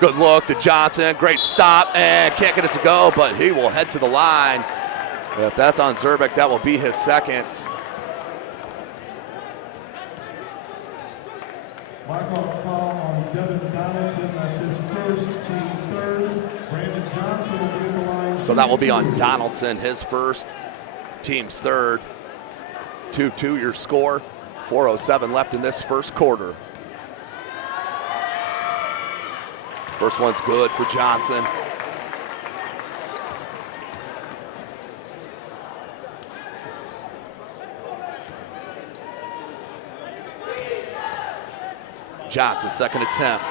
Good look to Johnson. Great stop, and can't get it to go, but he will head to the line. If that's on Zerbeck, that will be his second. Blackhawk foul on Devin Donaldson. That's his first, team third. Brandon Johnson will be at the line. So that will be on Donaldson, his first, team's third. 2-2 your score. 4:07 left in this first quarter. First one's good for Johnson. Johnson, second attempt.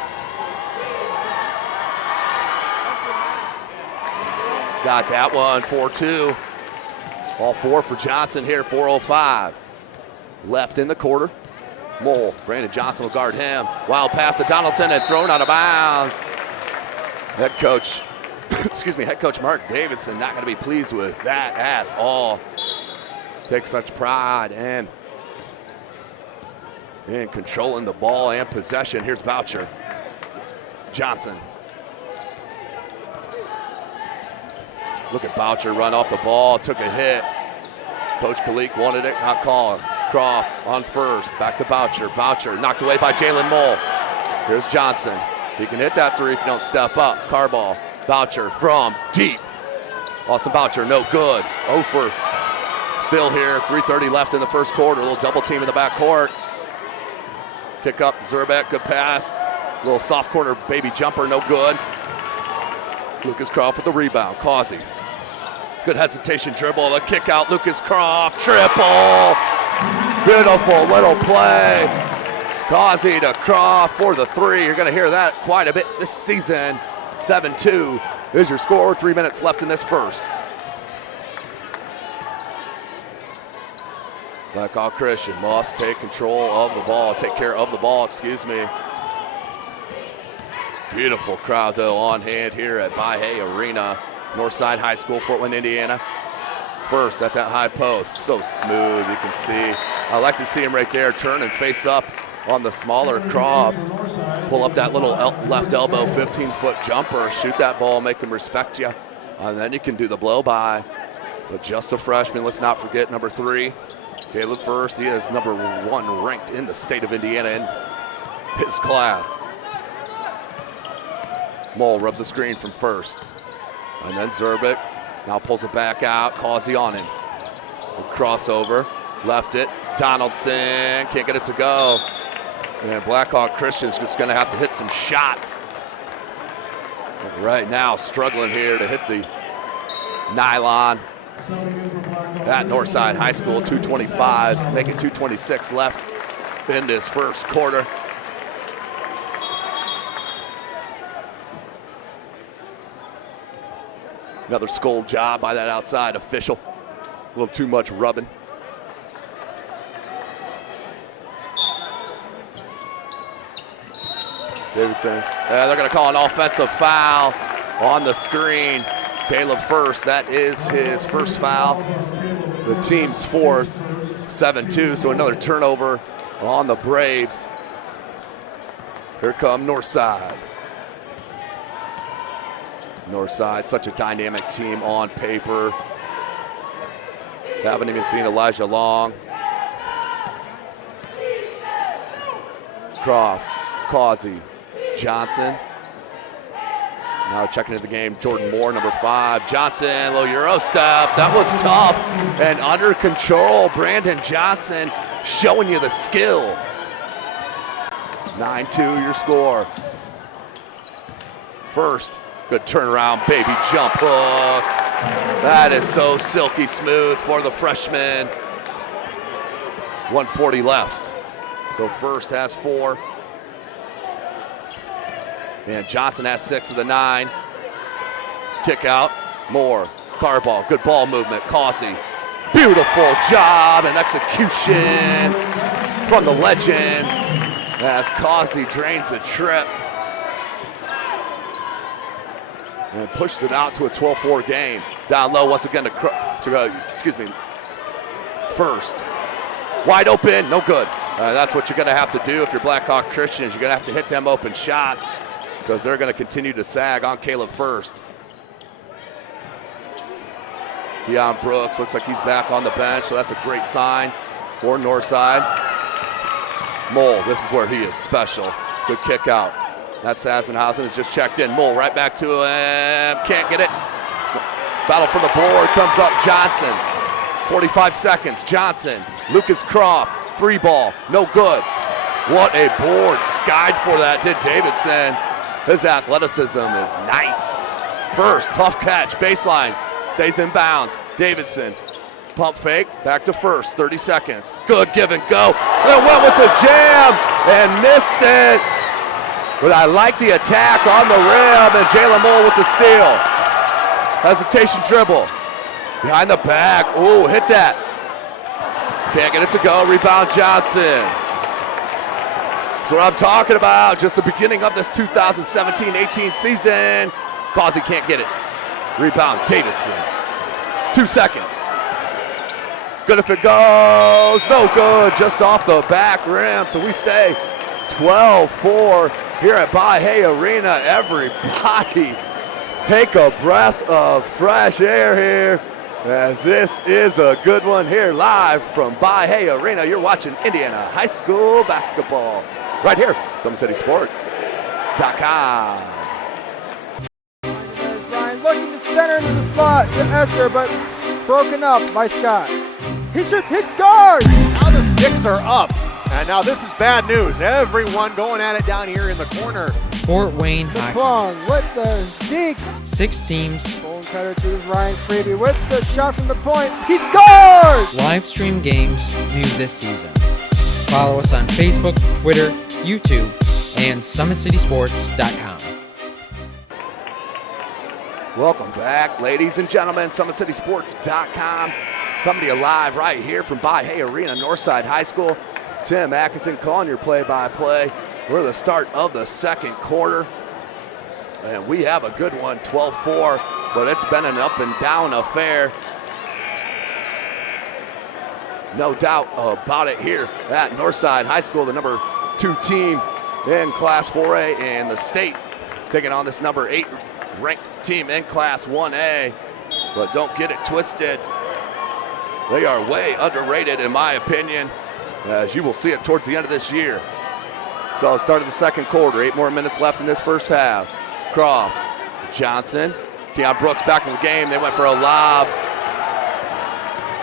Got that one, 4-2. All four for Johnson here, 4:05. Left in the quarter. Mole, Brandon Johnson will guard him. Wild pass to Donaldson and thrown out of bounds. Head coach, head coach Mark Davidson not going to be pleased with that at all. Takes such pride in controlling the ball and possession. Here's Boucher. Johnson. Look at Boucher run off the ball, took a hit. Coach Kalik wanted it, not called. Croft on first, back to Boucher. Boucher knocked away by Jalen Mole. Here's Johnson. He can hit that three if you don't step up. Carball, Boucher from deep. Austin Boucher, no good. 0 for still here, 3:30 left in the first quarter. A little double team in the backcourt. Kick up, Zerbeck, good pass. Little soft corner baby jumper, no good. Lucas Croft with the rebound, Causey. Good hesitation dribble, the kick out, Lucas Croft, triple. Beautiful little play. Causey to Croft for the three. You're gonna hear that quite a bit this season. 7-2 is your score, 3 minutes left in this first. Blackhawk Christian must take control of the ball, take care of the ball, excuse me. Beautiful crowd though on hand here at Bahia Arena, Northside High School, Fort Wayne, Indiana. First at that high post, so smooth, you can see. I like to see him right there turn and face up on the smaller Croft. Pull up that little left elbow 15-foot jumper, shoot that ball, make him respect you. And then you can do the blow by. But just a freshman, let's not forget number 3. Caleb First, he is number 1 ranked in the state of Indiana in his class. Mole rubs the screen from First. And then Zerbeck now pulls it back out, Causey on him. Crossover, left it, Donaldson, can't get it to go. And Blackhawk Christian's just gonna have to hit some shots. Right now, struggling here to hit the nylon. At Northside High School, 2:25, making 2:26 left in this first quarter. Another skull job by that outside official. A little too much rubbing. Davidson, they're gonna call an offensive foul on the screen. Caleb First, that is his first foul. The team's 4th, 7-2, so another turnover on the Braves. Here come Northside. Northside, such a dynamic team on paper. Haven't even seen Elijah Long. Croft, Causey, Johnson. Now checking into the game, Jordan Moore, number 5. Johnson, little Euro step. That was tough and under control. Brandon Johnson showing you the skill. 9-2 your score. First, good turnaround, baby jump hook. That is so silky smooth for the freshman. 1:40 left. So First has 4. And Johnson has 6 of the 9. Kick out, Moore, Carball, good ball movement, Causey. Beautiful job and execution from the legends as Causey drains the trip and pushes it out to a 12-4 game. Down low once again to First. Wide open, no good. That's what you're gonna have to do if you're Blackhawk Christians. You're gonna have to hit them open shots. because they're going to continue to sag on Caleb first. Keon Brooks looks like he's back on the bench, so that's a great sign for Northside. Mole, this is where he is special. Good kick out. That Sasmanhausen has just checked in. Mole right back to him. Can't get it. Battle for the board. Comes up Johnson. 45 seconds. Johnson. Lucas Croft. Free ball. No good. What a board. Skied for that, did Davidson. His athleticism is nice. First, tough catch. Baseline. Stays in bounds. Davidson. Pump fake. Back to first. 30 seconds. Good give and go. And went with the jam and missed it. But I like the attack on the rim, and Jalen Mole with the steal. Hesitation dribble. Behind the back. Ooh, hit that. Can't get it to go. Rebound Johnson. That's what I'm talking about. Just the beginning of this 2017-18 season. Causey can't get it. Rebound Davidson. 2 seconds. Good if it goes. No good. Just off the back rim. So we stay 12-4 here at Bahia Arena. Everybody take a breath of fresh air here, as this is a good one here live from Bahia Arena. You're watching Indiana High School basketball right here, SummitCitySports.com. There's Ryan looking to center into the slot to Esther, but it's broken up by Scott. He shoots, hits, scores! Now the sticks are up. And now this is bad news. Everyone going at it down here in the corner. Fort Wayne Hockey. Plong with the deke. 6 teams. Bone cutter to Ryan Freeby with the shot from the point. He scores! Live stream games new this season. Follow us on Facebook, Twitter, YouTube, and SummitCitySports.com. Welcome back, ladies and gentlemen. SummitCitySports.com. Coming to you live right here from Bahia Arena, Northside High School. Tim Atkinson calling your play-by-play. We're the start of the second quarter, and we have a good one, 12-4, but it's been an up-and-down affair. No doubt about it here at Northside High School, the number 2 team in Class 4A in the state, taking on this number 8 ranked team in Class 1A, but don't get it twisted. They are way underrated in my opinion, as you will see it towards the end of this year. So start of the second quarter, 8 more minutes left in this first half. Croft, Johnson, Keon Brooks back in the game. They went for a lob.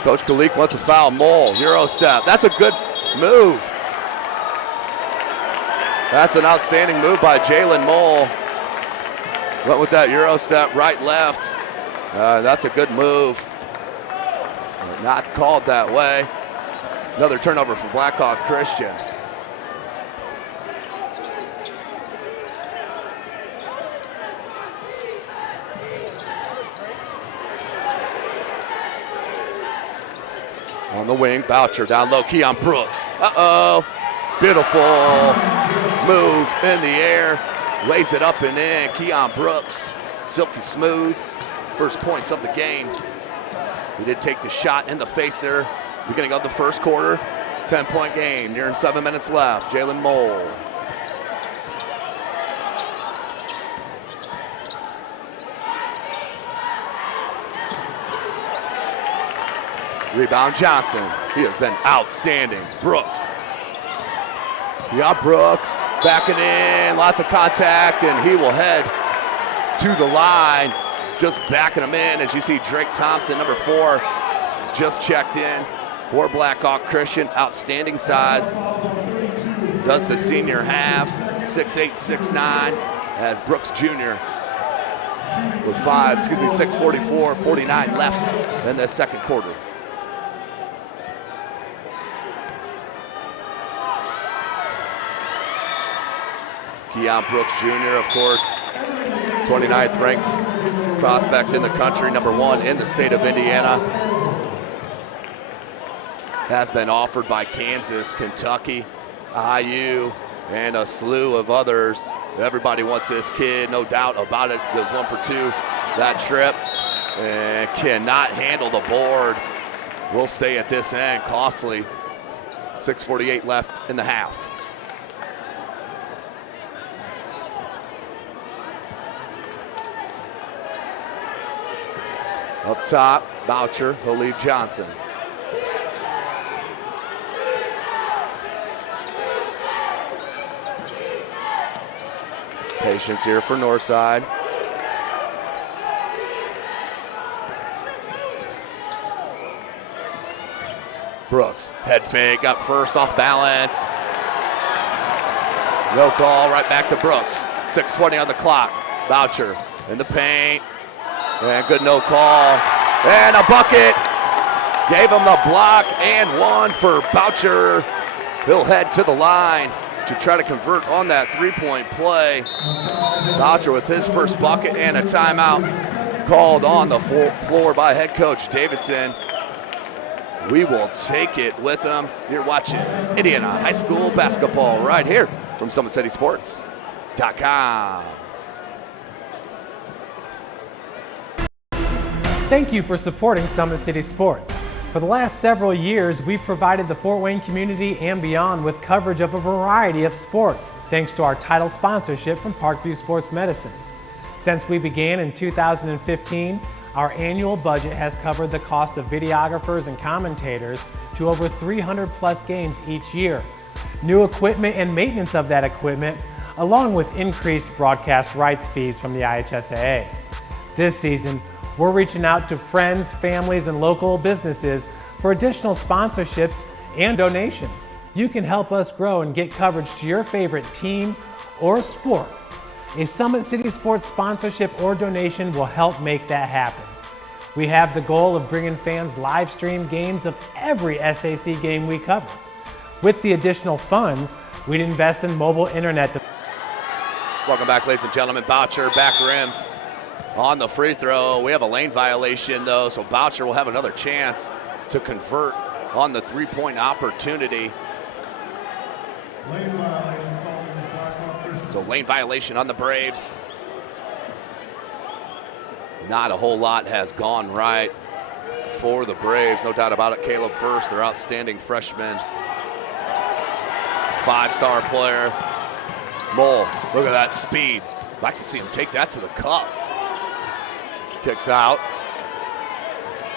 Coach Kalik wants a foul. Mole, Euro step. That's a good move. That's an outstanding move by Jalen Mole. Went with that Euro step, right, left. That's a good move. Not called that way. Another turnover for Blackhawk Christian. On the wing, Boucher down low, Keon Brooks. Uh-oh, beautiful move in the air. Lays it up and in, Keon Brooks. Silky smooth, first points of the game. He did take the shot in the face there. Beginning of the first quarter, 10-point game, nearing 7 minutes left. Jalen Mole. Rebound Johnson. He has been outstanding. Brooks. Yeah, Brooks backing in, lots of contact, and he will head to the line. Just backing him in as you see Drake Thompson, number 4, has just checked in for Blackhawk Christian. Outstanding size. Does the senior have 6'8", 6'9", as Brooks Jr. was 6'44", 49 left in the second quarter. Keon Brooks Jr., of course, 29th ranked prospect in the country, number 1 in the state of Indiana. Has been offered by Kansas, Kentucky, IU, and a slew of others. Everybody wants this kid, no doubt about it. Goes 1 for 2 that trip and cannot handle the board. Will stay at this end, costly. 6:48 left in the half. Up top, Boucher, he'll leave Johnson. Patience here for Northside. Brooks, head fake, got first off balance. No call, right back to Brooks. 6:20 on the clock. Boucher in the paint. And good no call. And a bucket. Gave him the block and one for Boucher. He'll head to the line to try to convert on that three-point play. Boucher with his first bucket and a timeout called on the floor by head coach Davidson. We will take it with them. You're watching Indiana High School basketball right here from SummitCitySports.com. Thank you for supporting Summit City Sports. For the last several years, we've provided the Fort Wayne community and beyond with coverage of a variety of sports, thanks to our title sponsorship from Parkview Sports Medicine. Since we began in 2015, our annual budget has covered the cost of videographers and commentators to over 300 plus games each year. New equipment and maintenance of that equipment, along with increased broadcast rights fees from the IHSAA. This season, we're reaching out to friends, families, and local businesses for additional sponsorships and donations. You can help us grow and get coverage to your favorite team or sport. A Summit City Sports sponsorship or donation will help make that happen. We have the goal of bringing fans live stream games of every SAC game we cover. With the additional funds, we'd invest in mobile internet. Welcome back, ladies and gentlemen. Boucher, back rims on the free throw. We have a lane violation, though, so Boucher will have another chance to convert on the three-point opportunity. Lane violation called against Blackhawk. So lane violation on the Braves. Not a whole lot has gone right for the Braves, no doubt about it. Caleb First, their outstanding freshman, five-star player. Mole, look at that speed. I'd like to see him take that to the cup. Kicks out.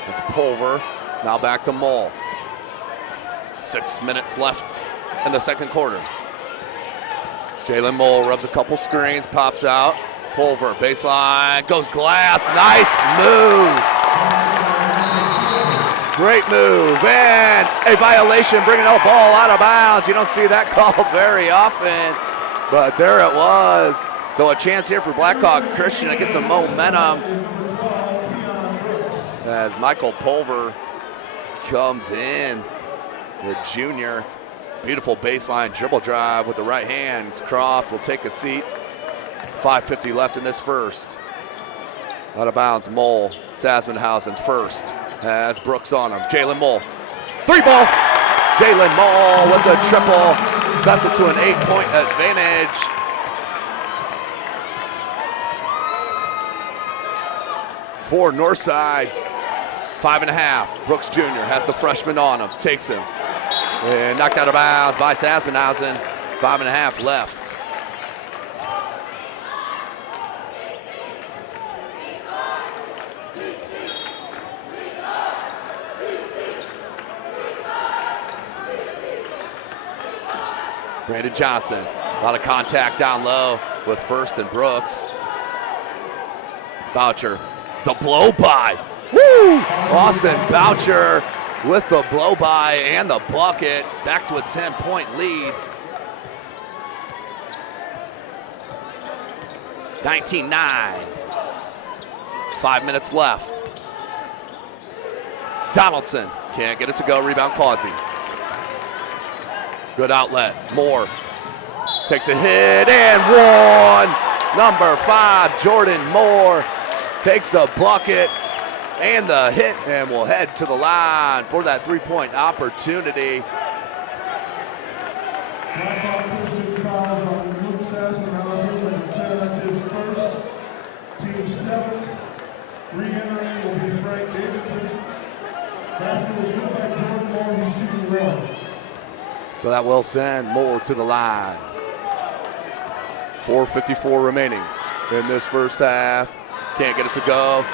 It's Pulver. Now back to Mole. 6 minutes left in the second quarter. Jalen Mole rubs a couple screens, pops out. Pulver, baseline, goes glass. Nice move. Great move. And a violation, bringing the ball out of bounds. You don't see that called very often, but there it was. So a chance here for Blackhawk Christian to get some momentum as Michael Pulver comes in, the junior. Beautiful baseline dribble drive with the right hand. Croft will take a seat. 5:50 left in this first. Out of bounds, Mole. Sasmenhausen first. Has Brooks on him. Jalen Mole. Three ball. Jalen Mole with the triple. Cuts it to an 8-point advantage. For Northside. 5.5. Brooks Jr. has the freshman on him. Takes him. And knocked out of bounds by Sasmenhausen. 5.5 left. Brandon Johnson, a lot of contact down low with First and Brooks. Boucher, the blow by. Woo! Austin Boucher with the blow by and the bucket. Back to a 10-point lead. 19-9. 5 minutes left. Donaldson can't get it to go. Rebound Causey. Good outlet. Moore takes a hit and one. Number 5, Jordan Moore takes the bucket and the hit and will head to the line for that three-point opportunity. Blackhawk Christian fouls on Luke Sasmenhausen, number 10. That's his first. Team 7. Re-entering will be Frank Davidson. Basket is good by Jordan Moore. He's shooting well. So that will send Moore to the line. 4:54 remaining in this first half. Can't get it to go.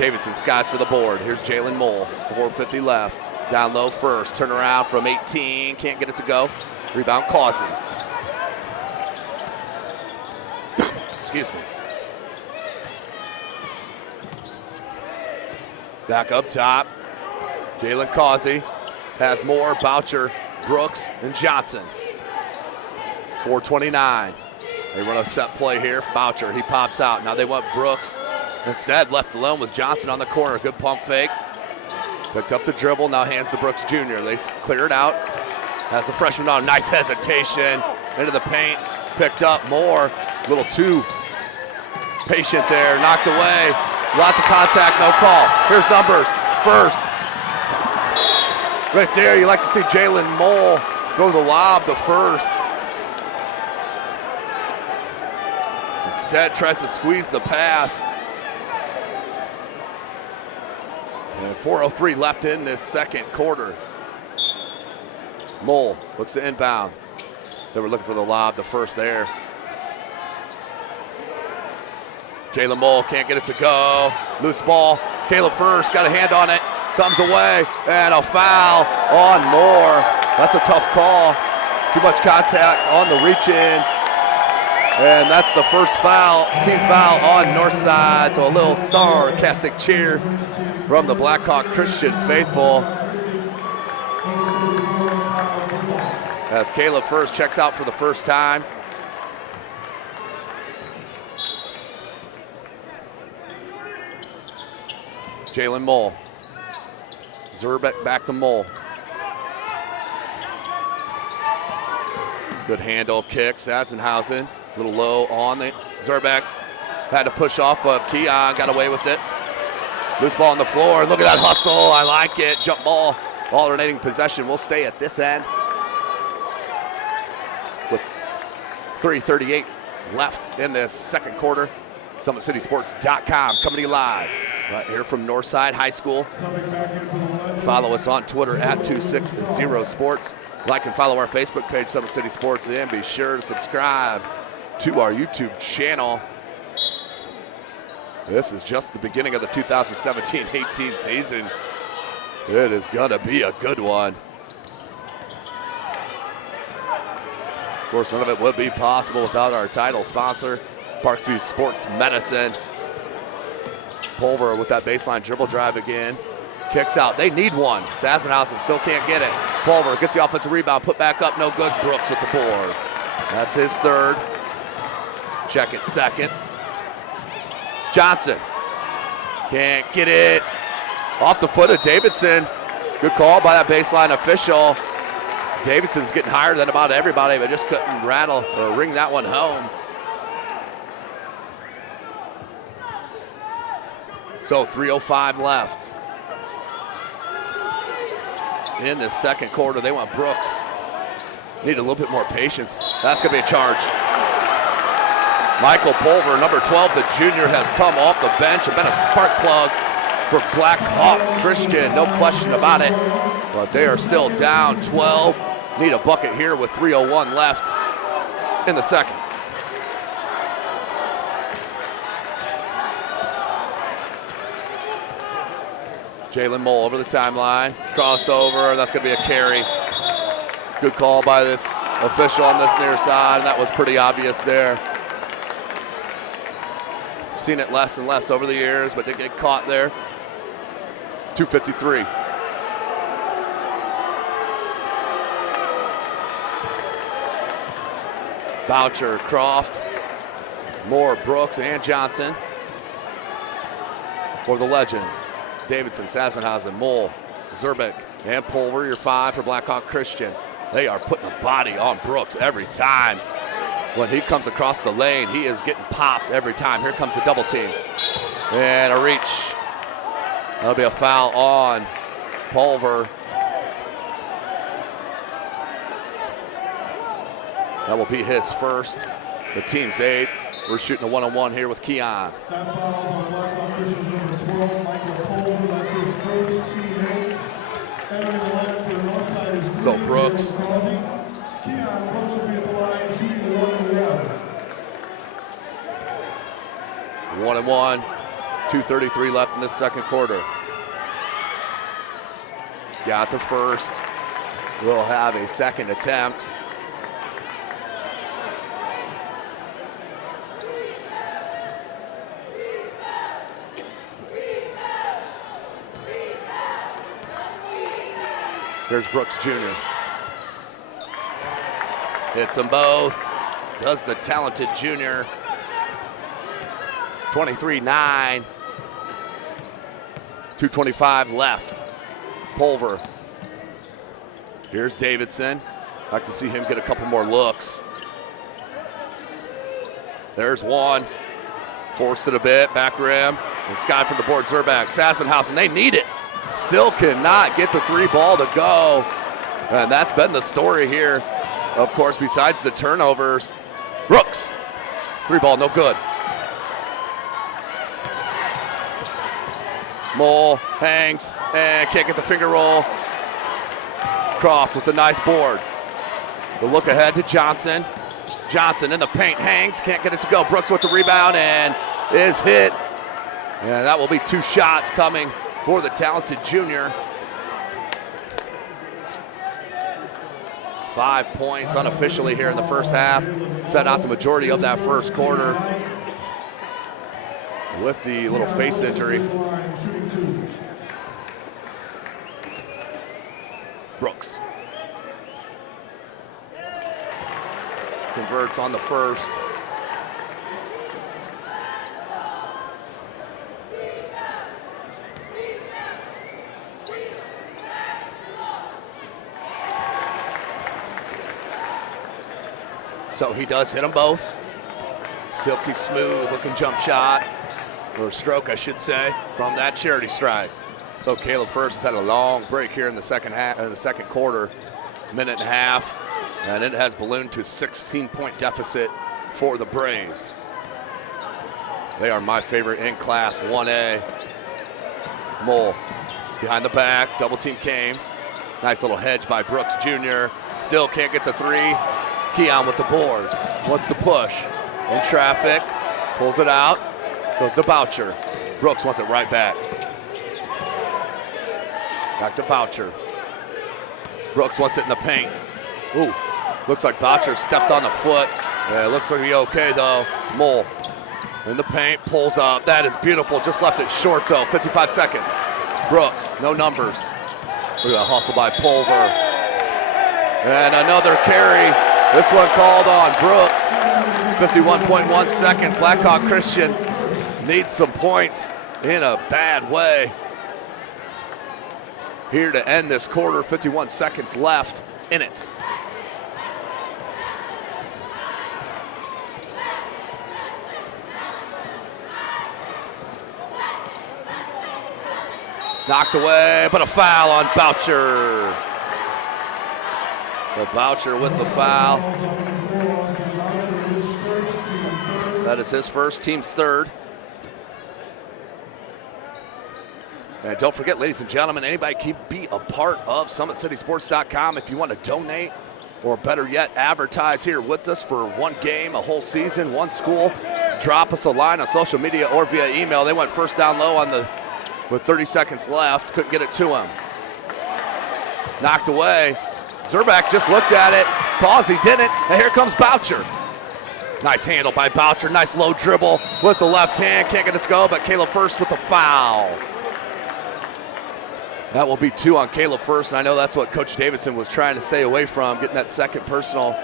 Davidson skies for the board. Here's Jalen Mole, 4:50 left. Down low first, turn around from 18, can't get it to go. Rebound Causey. Excuse me. Back up top, Jalen Causey has more, Boucher, Brooks, and Johnson. 4:29. They run a set play here for Boucher. He pops out. Now they want Brooks. Instead, left alone with Johnson on the corner. Good pump fake. Picked up the dribble, now hands to Brooks Jr. They clear it out. Has the freshman on, nice hesitation. Into the paint, picked up more. A little too patient there, knocked away. Lots of contact, no call. Here's numbers, first. Right there, you like to see Jalen Mole throw the lob to first. Instead, tries to squeeze the pass. And 4:03 left in this second quarter. Mole looks to inbound. They were looking for the lob, the first there. Jalen Mole can't get it to go. Loose ball. Caleb First got a hand on it. Comes away. And a foul on Moore. That's a tough call. Too much contact on the reach in. And that's the first foul, team foul on Northside. So a little sarcastic cheer from the Blackhawk Christian faithful. As Caleb First checks out for the first time. Jalen Mole. Zerbeck back to Mole. Good handle kick, Sassenhausen. A little low on the Zerbeck. Had to push off of Keon, got away with it. Loose ball on the floor, look at that hustle, I like it. Jump ball, alternating possession. We'll stay at this end with 3:38 left in this second quarter. SummitCitySports.com coming to you live right here from Northside High School. Follow us on Twitter at 260sports. Like and follow our Facebook page, Summit City Sports, and be sure to subscribe to our YouTube channel. This is just the beginning of the 2017-18 season. It is gonna be a good one. Of course, none of it would be possible without our title sponsor, Parkview Sports Medicine. Pulver with that baseline dribble drive again. Kicks out, they need one. Sassenhausen still can't get it. Pulver gets the offensive rebound, put back up, no good. Brooks with the board. That's his third. Check it second. Johnson can't get it. Off the foot of Davidson. Good call by that baseline official. Davidson's getting higher than about everybody, but just couldn't rattle or ring that one home. So 3:05 left. In the second quarter, they want Brooks. Need a little bit more patience. That's gonna be a charge. Michael Pulver, number 12, the junior, has come off the bench and been a spark plug for Blackhawk Christian, no question about it. But they are still down 12. Need a bucket here with 3:01 left in the second. Jalen Mole over the timeline, crossover, that's gonna be a carry. Good call by this official on this near side, and that was pretty obvious there. Seen it less and less over the years, but they get caught there. 2:53. Boucher, Croft, Moore, Brooks, and Johnson. For the Legends, Davidson, Sassenhausen, Mole, Zerbeck, and Pulver, your five for Blackhawk Christian. They are putting a body on Brooks every time. When he comes across the lane, he is getting popped every time. Here comes the double team. And a reach. That'll be a foul on Pulver. That will be his first, the team's eighth. We're shooting a one-on-one here with Keon. That fouls on Blackhawk Christian's number 12, Michael Pulver. That's his first team eight. Entering the line for the Northside is So Brooks. Keon Brooks will be at the line shooting 1-1. 1-1. 2:33 left in this second quarter. Got the first. We'll have a second attempt. Here's Brooks Jr. Hits them both. Does the talented junior. 23-9. 2:25 left. Pulver. Here's Davidson. Like to see him get a couple more looks. There's one. Forced it a bit, back rim. And Scott from the board, Zerback. Saspenhausen, they need it. Still cannot get the three ball to go. And that's been the story here. Of course, besides the turnovers. Brooks, three ball, no good. Mole hangs and can't get the finger roll. Croft with a nice board. The look ahead to Johnson. Johnson in the paint, hangs, can't get it to go. Brooks with the rebound and is hit. And that will be two shots coming for the talented junior. 5 points unofficially here in the first half. Set out the majority of that first quarter with the little face injury. Brooks converts on the first. So he does hit them both. Silky smooth looking jump shot, or stroke I should say, from that charity stripe. So Caleb First has had a long break here in the second half, in the second quarter, minute and a half, and it has ballooned to a 16-point deficit for the Braves. They are my favorite in class 1A. Mole behind the back, double team came. Nice little hedge by Brooks Jr. Still can't get the three. Keon with the board, wants to push. In traffic, pulls it out, goes to Boucher. Brooks wants it right back. Back to Boucher. Brooks wants it in the paint. Ooh, looks like Boucher stepped on the foot. Yeah, looks like he'll be okay though. Mole in the paint, pulls up. That is beautiful, just left it short though, 55 seconds. Brooks, no numbers. Look at that hustle by Pulver. And another carry. This one called on Brooks. 51.1 seconds. Blackhawk Christian needs some points in a bad way. Here to end this quarter, 51 seconds left in it. Knocked away, but a foul on Boucher. So Boucher with the foul. That is his first, team's third. And don't forget, ladies and gentlemen, anybody can be a part of SummitCitySports.com if you want to donate, or better yet, advertise here with us for one game, a whole season, one school. Drop us a line on social media or via email. They went first down low with 30 seconds left. Couldn't get it to him. Knocked away. Zerback just looked at it. Pause, he didn't. And here comes Boucher. Nice handle by Boucher. Nice low dribble with the left hand. Can't get it to go, but Caleb First with the foul. That will be two on Caleb First, and I know that's what Coach Davidson was trying to stay away from, getting that second personal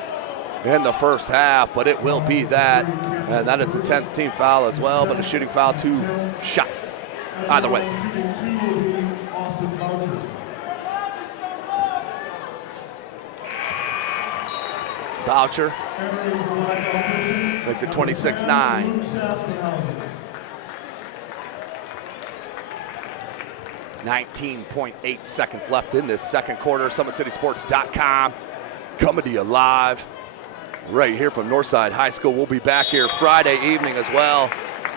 in the first half, but it will be that. And that is the 10th team foul as well, but a shooting foul, 2 shots. Either way. Boucher makes it 26-9. 19.8 seconds left in this second quarter. SummitCitySports.com coming to you live right here from Northside High School. We'll be back here Friday evening as well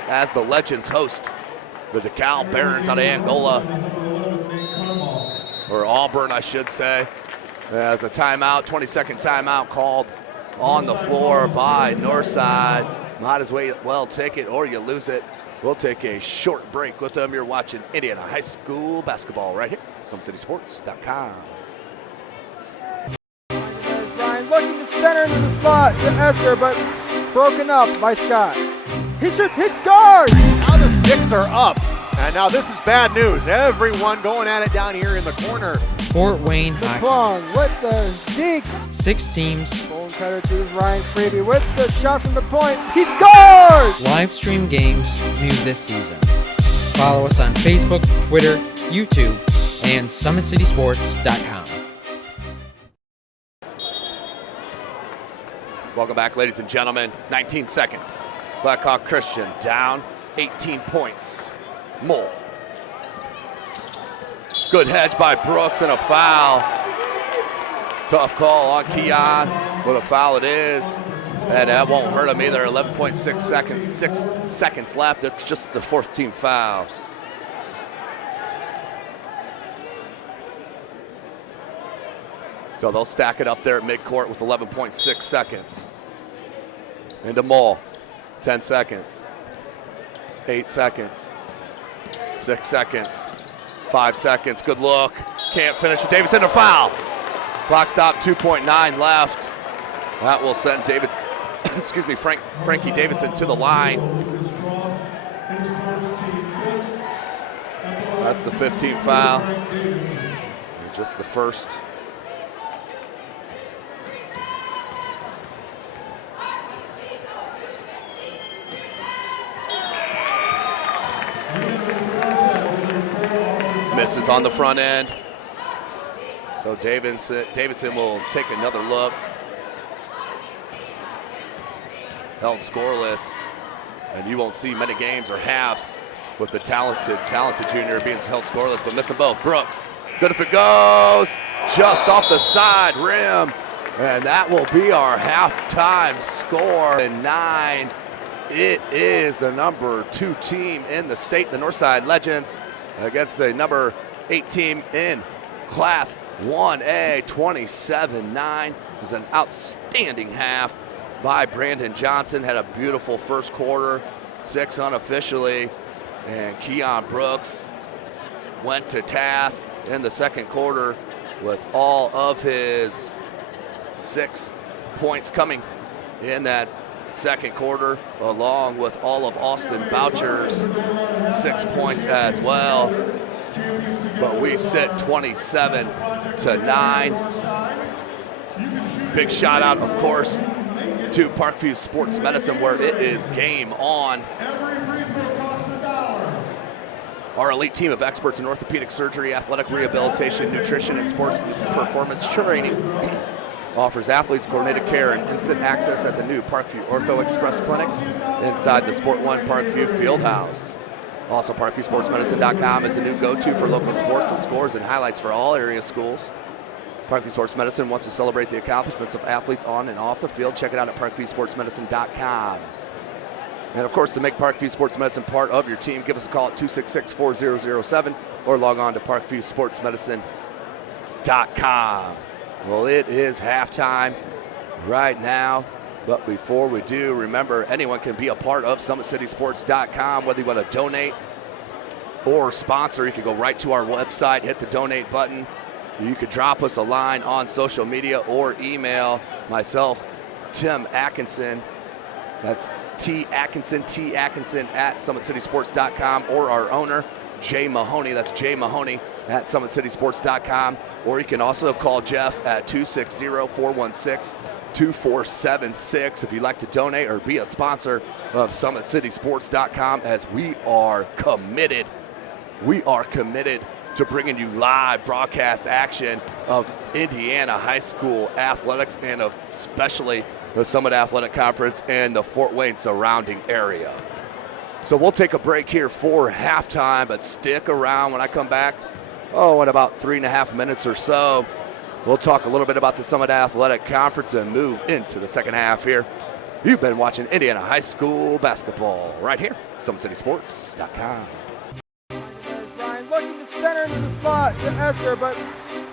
as the Legends host the DeKalb Barons out of Angola, or Auburn, I should say. As a timeout, 20-second timeout called on the floor by Northside. Might as well take it or you lose it. We'll take a short break with them. You're watching Indiana High School basketball right here, SummitCitySports.com. There's Ryan looking to center into the slot to Esther, but broken up by Scott. He shoots, hits, scores! Now the sticks are up. And now this is bad news. Everyone going at it down here in the corner. Fort Wayne Hockey. McClung with the deke. 6 teams. Bone cutter to Ryan Freeby with the shot from the point. He scores! Live stream games new this season. Follow us on Facebook, Twitter, YouTube, and SummitCitySports.com. Welcome back, ladies and gentlemen. 19 seconds. Blackhawk Christian down 18 points. More. Good hedge by Brooks and a foul. Tough call on Keon. What a foul it is. And that won't hurt him either. 11.6 seconds, 6 seconds left. It's just the 4th team foul. So they'll stack it up there at midcourt with 11.6 seconds. Into Mole. 10 seconds. 8 seconds. 6 seconds. 5 seconds. Good look. Can't finish with Davidson. A foul. Clock stop. 2.9 left. That will send David, excuse me, Frankie Davidson to the line. That's the 15th foul. And just the first. Misses on the front end. So Davidson will take another look. Held scoreless. And you won't see many games or halves with the talented junior being held scoreless, but missing both. Brooks, good if it goes. Just off the side rim. And that will be our halftime score. And 9. It is the number 2 team in the state, the Northside Legends, against the number 8 team in Class 1A, 27-9. It was an outstanding half by Brandon Johnson. Had a beautiful first quarter, 6 unofficially. And Keon Brooks went to task in the second quarter with all of his 6 points coming in that second quarter, along with all of Austin Boucher's 6 points as well. But we sit 27-9. Big shout out, of course, to Parkview Sports Medicine, where it is game on. Our elite team of experts in orthopedic surgery, athletic rehabilitation, nutrition, and sports performance training offers athletes coordinated care and instant access at the new Parkview Ortho Express Clinic inside the Sport One Parkview Fieldhouse. Also, ParkviewSportsMedicine.com is a new go-to for local sports with scores and highlights for all area schools. Parkview Sports Medicine wants to celebrate the accomplishments of athletes on and off the field. Check it out at ParkviewSportsMedicine.com. And of course, to make Parkview Sports Medicine part of your team, give us a call at 266-4007 or log on to ParkviewSportsMedicine.com. Well, it is halftime right now. But before we do, remember, anyone can be a part of SummitCitySports.com, whether you want to donate or sponsor. You can go right to our website, hit the donate button. You could drop us a line on social media or email myself, Tim Atkinson. That's T. Atkinson at SummitCitySports.com, or our owner, Jay Mahoney. That's Jay Mahoney at SummitCitySports.com. Or you can also call Jeff at 260-416-2476 if you'd like to donate or be a sponsor of SummitCitySports.com, as we are committed. We are committed to bringing you live broadcast action of Indiana high school athletics, and of especially the Summit Athletic Conference and the Fort Wayne surrounding area. So we'll take a break here for halftime, but stick around when I come back. In about 3.5 minutes or so, we'll talk a little bit about the Summit Athletic Conference and move into the second half here. You've been watching Indiana high school basketball right here, SummitCitySports.com. There's Ryan looking to center into the slot to Esther, but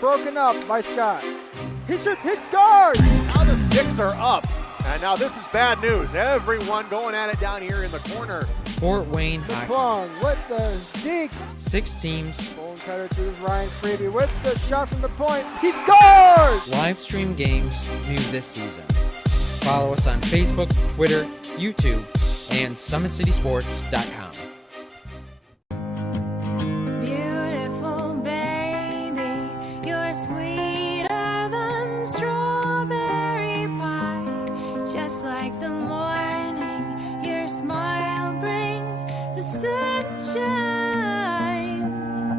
broken up by Scott. He shoots, hits, scores! Now the sticks are up. And now this is bad news. Everyone going at it down here in the corner. Fort Wayne Hockey. McClung with the deke. 6 teams. Bone cutter to Ryan Freeby with the shot from the point. He scores! Live stream games new this season. Follow us on Facebook, Twitter, YouTube, and SummitCitySports.com. Beautiful baby, you're sweeter than strawberry pie. Just like the morning, your smile brings the sunshine.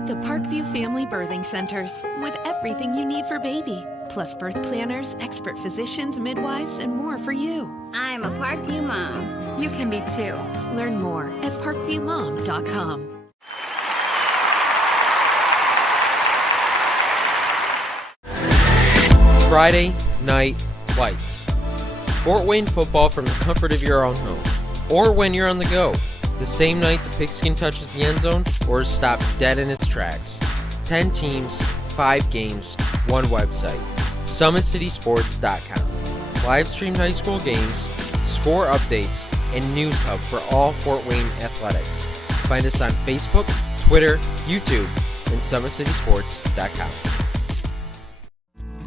The Parkview Family Birthing Centers, with everything you need for baby, plus birth planners, expert physicians, midwives, and more for you. I'm a Parkview mom. You can be too. Learn more at parkviewmom.com. Friday Night Lights. Fort Wayne football from the comfort of your own home, or when you're on the go. The same night the pigskin touches the end zone or is stopped dead in its tracks. 10 teams, 5 games, 1 website. SummitCitySports.com. Live streamed high school games, score updates, and news hub for all Fort Wayne athletics. Find us on Facebook, Twitter, YouTube, and SummitCitySports.com.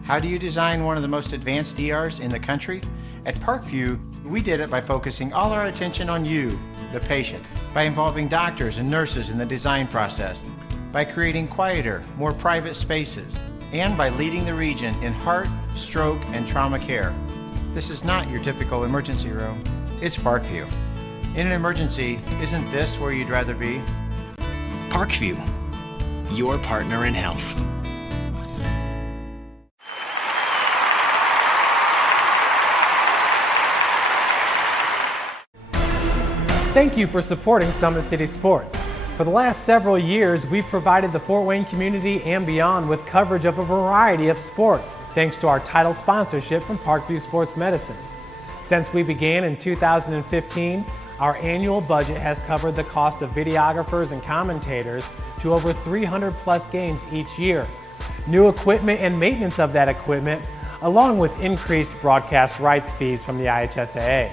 How do you design one of the most advanced ERs in the country? At Parkview, we did it by focusing all our attention on you, the patient, by involving doctors and nurses in the design process, by creating quieter, more private spaces, and by leading the region in heart, stroke, and trauma care. This is not your typical emergency room. It's Parkview. In an emergency, isn't this where you'd rather be? Parkview, your partner in health. Thank you for supporting Summit City Sports. For the last several years, we've provided the Fort Wayne community and beyond with coverage of a variety of sports, thanks to our title sponsorship from Parkview Sports Medicine. Since we began in 2015, our annual budget has covered the cost of videographers and commentators to over 300 plus games each year. New equipment and maintenance of that equipment, along with increased broadcast rights fees from the IHSAA.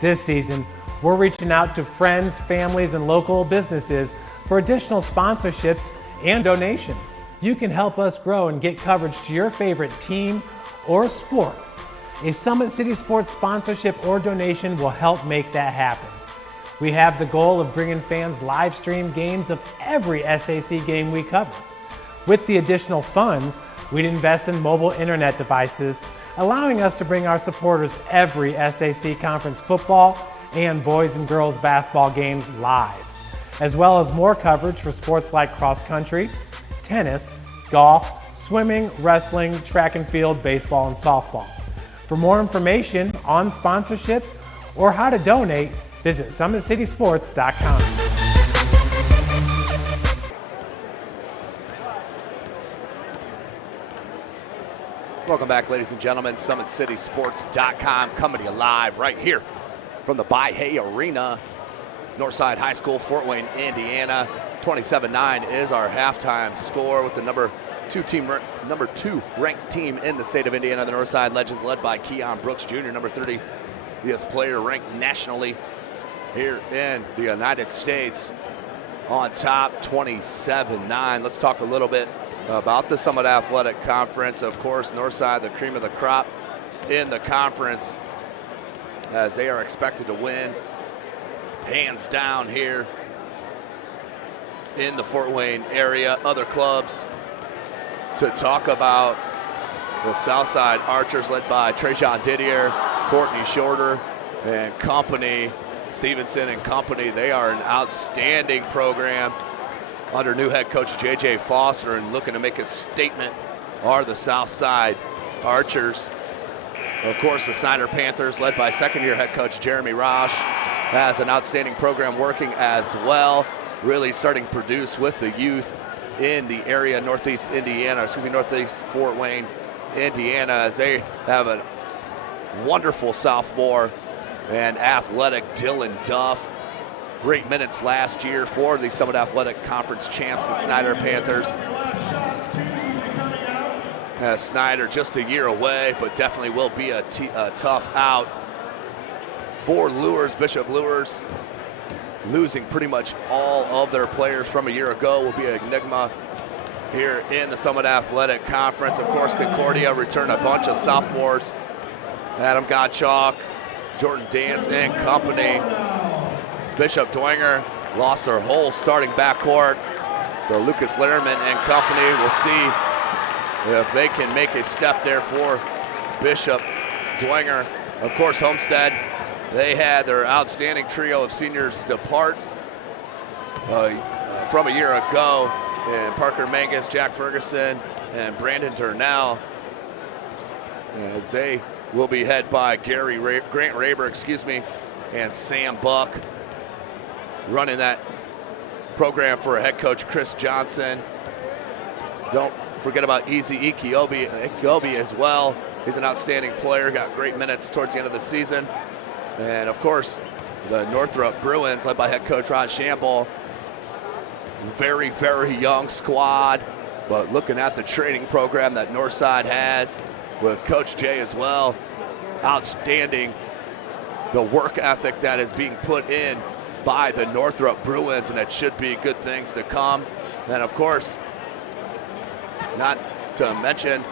This season, we're reaching out to friends, families, and local businesses for additional sponsorships and donations. You can help us grow and get coverage to your favorite team or sport. A Summit City Sports sponsorship or donation will help make that happen. We have the goal of bringing fans live stream games of every SAC game we cover. With the additional funds, we'd invest in mobile internet devices, allowing us to bring our supporters every SAC conference football and boys and girls basketball games live, as well as more coverage for sports like cross country, tennis, golf, swimming, wrestling, track and field, baseball, and softball. For more information on sponsorships or how to donate, visit SummitCitySports.com. Welcome back, ladies and gentlemen. SummitCitySports.com coming to you live right here from the By-Hay Arena, Northside High School, Fort Wayne, Indiana. 27-9 is our halftime score with the number two ranked team in the state of Indiana, the Northside Legends, led by Keon Brooks Jr., number 30th player ranked nationally here in the United States. On top, 27-9. Let's talk a little bit about the Summit Athletic Conference. Of course, Northside, the cream of the crop in the conference, as they are expected to win hands down here in the Fort Wayne area. Other clubs to talk about: the Southside Archers, led by Trajan Didier, Courtney Shorter, and company, Stevenson and company. They are an outstanding program under new head coach J.J. Foster, and looking to make a statement are the Southside Archers. Of course, the Snyder Panthers, led by second-year head coach Jeremy Rosh, has an outstanding program working as well, really starting to produce with the youth in the area, Northeast Fort Wayne, Indiana, as they have a wonderful sophomore and athletic Dylan Duff. Great minutes last year for the Summit Athletic Conference champs, the Snyder Panthers. Snyder just a year away, but definitely will be a tough out for Lures, Bishop Lures, losing pretty much all of their players from a year ago, will be an enigma here in the Summit Athletic Conference. Of course, Concordia returned a bunch of sophomores. Adam Gottschalk, Jordan Dance and company. Bishop Dwenger lost their whole starting backcourt. So Lucas Lehrman and company, will see if they can make a step there for Bishop Dwenger. Of course, Homestead, they had their outstanding trio of seniors depart from a year ago. And Parker Mangus, Jack Ferguson, and Brandon Turnell, as they will be head by Grant Raber, and Sam Buck, running that program for head coach Chris Johnson. Don't forget about Easy Ikobi as well. He's an outstanding player, got great minutes towards the end of the season. And of course, the Northrop Bruins, led by head coach Ron Shamble. Very, very young squad, but looking at the training program that Northside has with Coach Jay as well, outstanding. The work ethic that is being put in by the Northrop Bruins, and it should be good things to come. And of course, not to mention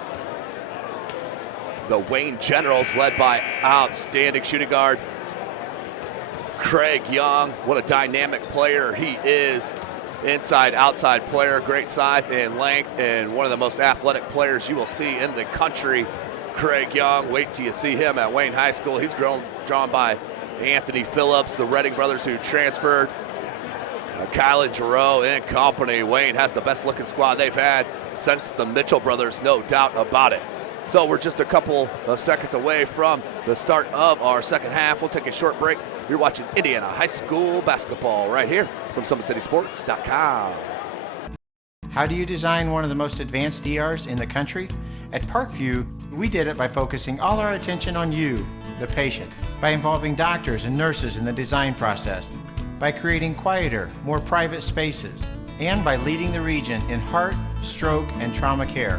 the Wayne Generals, led by outstanding shooting guard Craig Young. What a dynamic player he is. Inside, outside player, great size and length, and one of the most athletic players you will see in the country. Craig Young, wait till you see him at Wayne High School. He's drawn by Anthony Phillips, the Redding brothers who transferred. Kylan Giroux and company. Wayne has the best looking squad they've had since the Mitchell brothers, no doubt about it. So we're just a couple of seconds away from the start of our second half. We'll take a short break. You're watching Indiana High School basketball right here from SummitCitySports.com. How do you design one of the most advanced DRs in the country? At Parkview, we did it by focusing all our attention on you, the patient, by involving doctors and nurses in the design process, by creating quieter, more private spaces, and by leading the region in heart, stroke, and trauma care.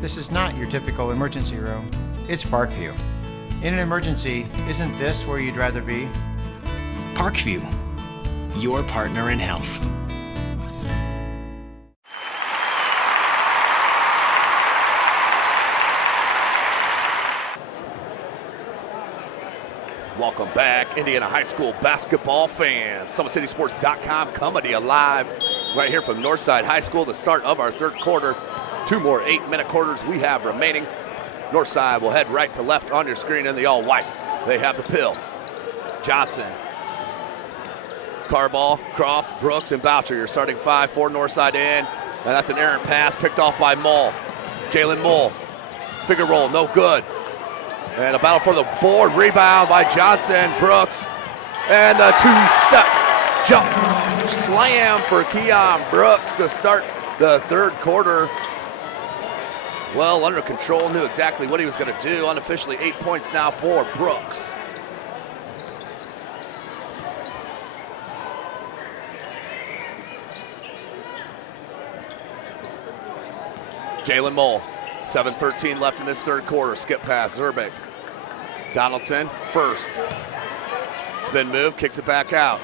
This is not your typical emergency room. It's Parkview. In an emergency, isn't this where you'd rather be? Parkview, your partner in health. Welcome back, Indiana High School basketball fans. SummitCitySports.com coming to you live right here from Northside High School, the start of our third quarter. 2 more 8-minute quarters we have remaining. Northside will head right to left on your screen in the all-white. They have the pill. Johnson, Carball, Croft, Brooks, and Boucher. Your starting 5 for Northside in. And that's an errant pass picked off by Mull. Jalen Mull. Figure roll, no good. And a battle for the board. Rebound by Johnson, Brooks. And the 2-step jump slam for Keon Brooks to start the third quarter. Well under control, knew exactly what he was going to do. Unofficially 8 points now for Brooks. Jalen Mull, 7:13 left in this third quarter. Skip pass, Zerbeck. Donaldson, first. Spin move, kicks it back out.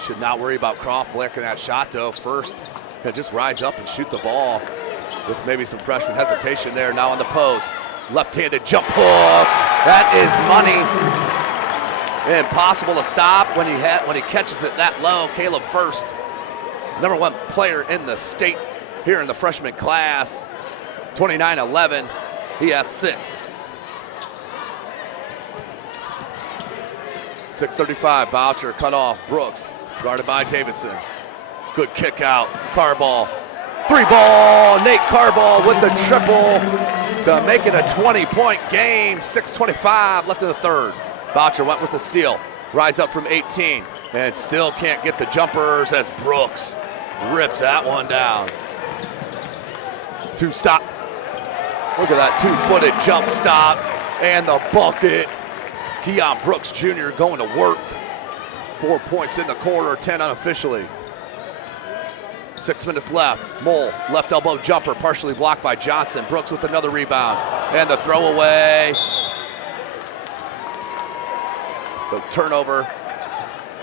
Should not worry about Croft blocking that shot though. First, can just rise up and shoot the ball. This may be some freshman hesitation there. Now on the post, left-handed jump hook. That is money. Impossible to stop when he catches it that low. Caleb First, #1 player in the state here in the freshman class. 29-11. He has 6. 6:35. Boucher cut off. Brooks guarded by Davidson. Good kick out. Carball. 3-ball. Nate Carball with the triple to make it a 20-point game. 6:25 left in the third. Boucher went with the steal. Rise up from 18 and still can't get the jumpers as Brooks rips that one down. 2-stop. Look at that 2-footed jump stop and the bucket. Keon Brooks Jr. going to work. 4 points in the quarter, 10 unofficially. 6 minutes left. Mull, left elbow jumper, partially blocked by Johnson. Brooks with another rebound. And the throwaway. So turnover.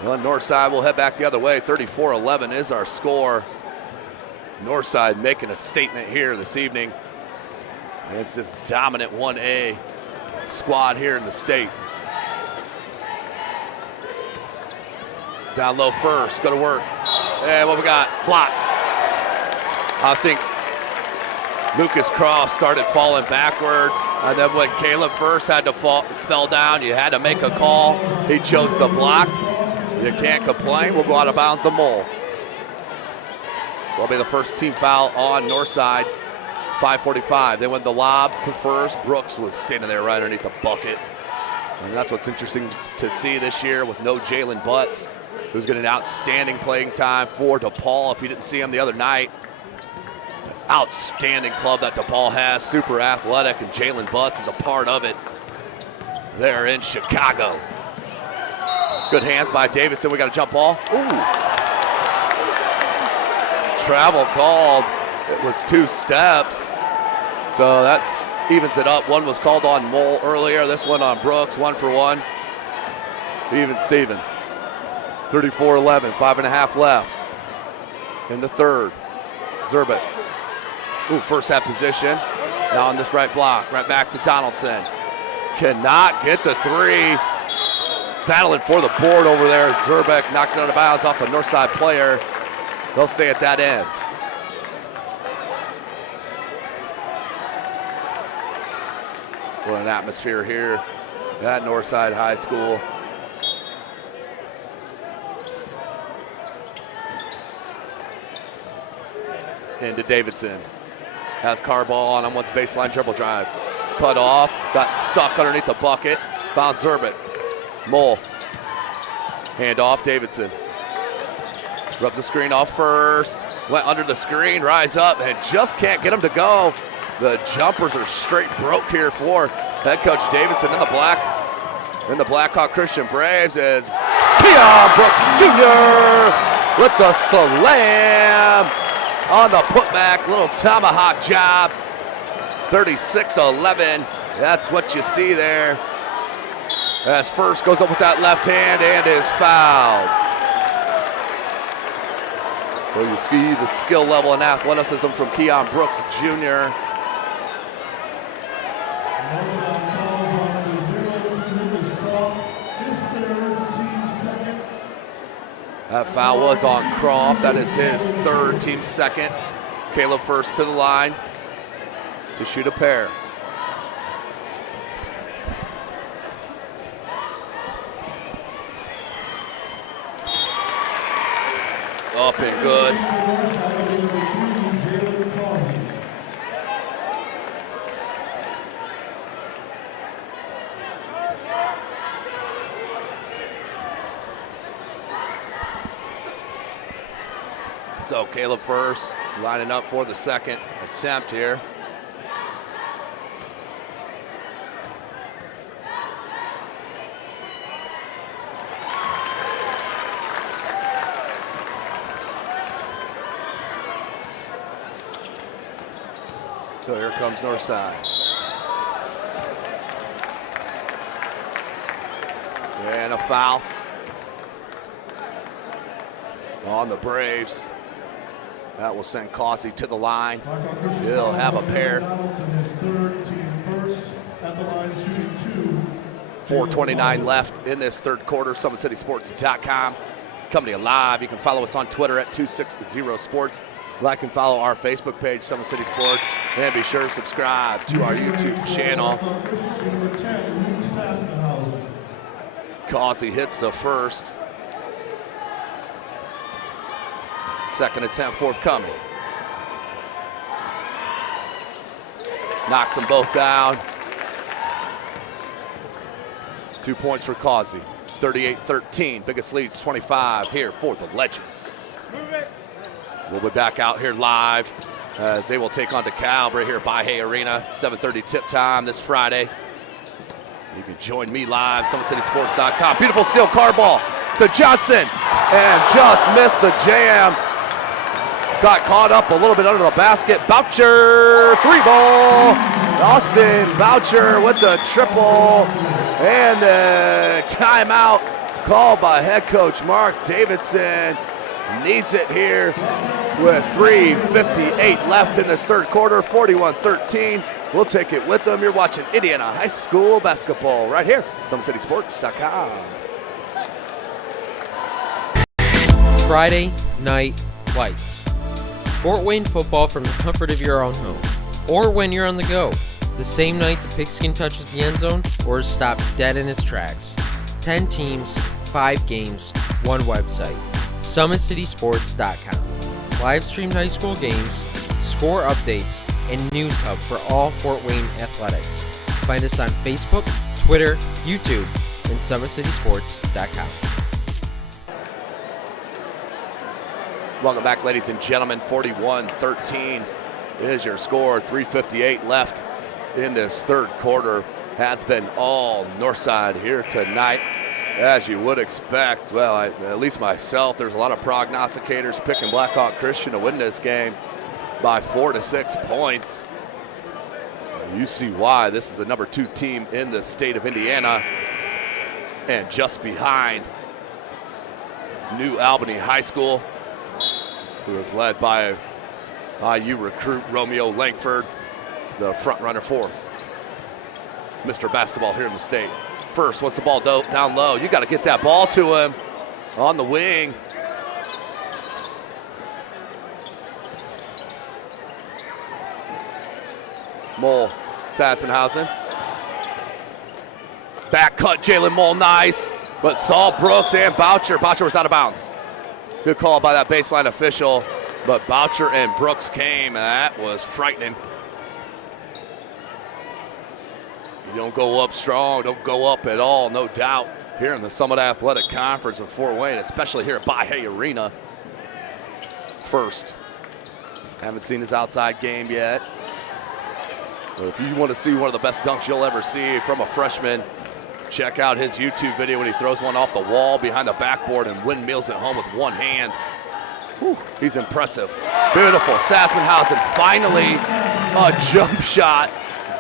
Well, Northside will head back the other way. 34-11 is our score. Northside making a statement here this evening. It's this dominant 1A squad here in the state. Down low first, go to work. And what we got? Block. I think Lucas Croft started falling backwards, and then when Caleb first had to fell down, you had to make a call. He chose the block. You can't complain. We'll go out of bounds the Mole. That'll be the first team foul on Northside. 5:45. They went the lob to first. Brooks was standing there right underneath the bucket. And that's what's interesting to see this year with no Jalen Butts, who's getting outstanding playing time for DePaul. If you didn't see him the other night, outstanding club that DePaul has, super athletic, and Jalen Butts is a part of it. They're in Chicago. Good hands by Davidson. We got a jump ball. Ooh. Travel called. It was 2 steps. So that's evens it up. One was called on Mole earlier. This one on Brooks, 1 for 1. Even Steven. 34-11, 5.5 left in the third. Zerbit. Ooh, first half position. Now on this right block, right back to Donaldson. Cannot get the 3. Battling for the board over there. Zerbeck knocks it out of bounds off a Northside player. They'll stay at that end. What an atmosphere here at Northside High School. Into Davidson. Has Carball on him, once baseline dribble drive. Cut off, got stuck underneath the bucket. Found Zerbit. Mole. Hand off, Davidson. Rub the screen off first. Went under the screen, rise up, and just can't get him to go. The jumpers are straight broke here for head coach Davidson in the Blackhawk Christian Braves as Keon Brooks Jr. with the slam on the putback, little tomahawk job. 36-11, that's what you see there. As first goes up with that left hand and is fouled. So you see the skill level and athleticism from Keon Brooks Jr. That foul was on Croft. That is his 3rd, team 2nd. Caleb first to the line to shoot a pair. Up and good. So Caleb first, lining up for the 2nd attempt here. So here comes Northside. And a foul on the Braves. That will send Causey to the line. He'll have a pair. 4:29 left in this 3rd quarter. SummitCitySports.com. Coming to you live. You can follow us on Twitter at 260sports. Like and follow our Facebook page, Summit City Sports, and be sure to subscribe to our YouTube channel. Causey hits the first. 2nd attempt forthcoming. Knocks them both down. 2 points for Causey. 38-13, biggest leads 25 here for the Legends. We'll be back out here live as they will take on DeKalb right here at Bahia Arena. 7:30 tip time this Friday. You can join me live, SummitCitySports.com. Beautiful steal, car ball to Johnson, and just missed the jam. Got caught up a little bit under the basket. Boucher, 3 ball. Austin Boucher with the triple. And timeout called by head coach Mark Davidson. Needs it here with 3:58 left in this third quarter, 41-13. We'll take it with them. You're watching Indiana High School basketball right here, SummitCitySports.com. Friday Night Lights. Fort Wayne football from the comfort of your own home, or when you're on the go. The same night the pigskin touches the end zone or is stopped dead in its tracks. 10 teams, 5 games, 1 website. SummitCitySports.com. Live streamed high school games, score updates, and news hub for all Fort Wayne athletics. Find us on Facebook, Twitter, YouTube, and SummitCitySports.com. Welcome back, ladies and gentlemen. 41-13 is your score. 3:58 left in this third quarter. Has been all north side here tonight, as you would expect. Well, at least myself, there's a lot of prognosticators picking Blackhawk Christian to win this game by 4 to 6 points. You see why. This is the number 2 team in the state of Indiana, and just behind New Albany High School, who is led by IU recruit Romeo Langford, the front runner for Mr. Basketball here in the state. First, once the ball down low, you got to get that ball to him on the wing. Mole, Saspenhausen. Back cut, Jalen Mole, nice. But Saul Brooks and Boucher was out of bounds. Good call by that baseline official, but Boucher and Brooks came, and that was frightening. You don't go up strong, don't go up at all, no doubt, here in the Summit Athletic Conference of Fort Wayne, especially here at Bahia Arena. First, haven't seen his outside game yet. But if you want to see one of the best dunks you'll ever see from a freshman, check out his YouTube video when he throws one off the wall behind the backboard and windmills it home with one hand. Whew, he's impressive. Beautiful. Saspenhausen finally a jump shot.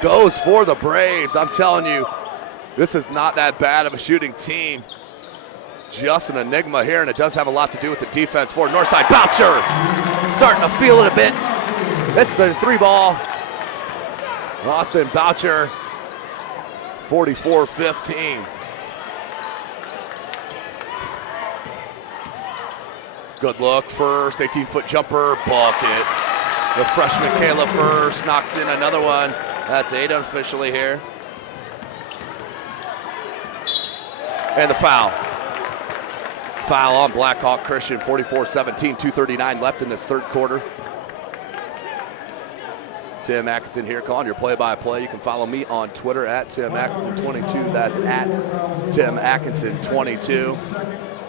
Goes for the Braves. I'm telling you, this is not that bad of a shooting team. Just an enigma here, and it does have a lot to do with the defense for Northside. Boucher starting to feel it a bit. It's the 3 ball. Austin Boucher, 44-15. Good look first, 18-foot jumper, bucket. The freshman Caleb First knocks in another one. That's 8 officially here. And the foul. Foul on Blackhawk Christian, 44-17, 2:39 left in this third quarter. Tim Atkinson here calling your play-by-play. You can follow me on Twitter at Tim Atkinson22. That's at Tim Atkinson22.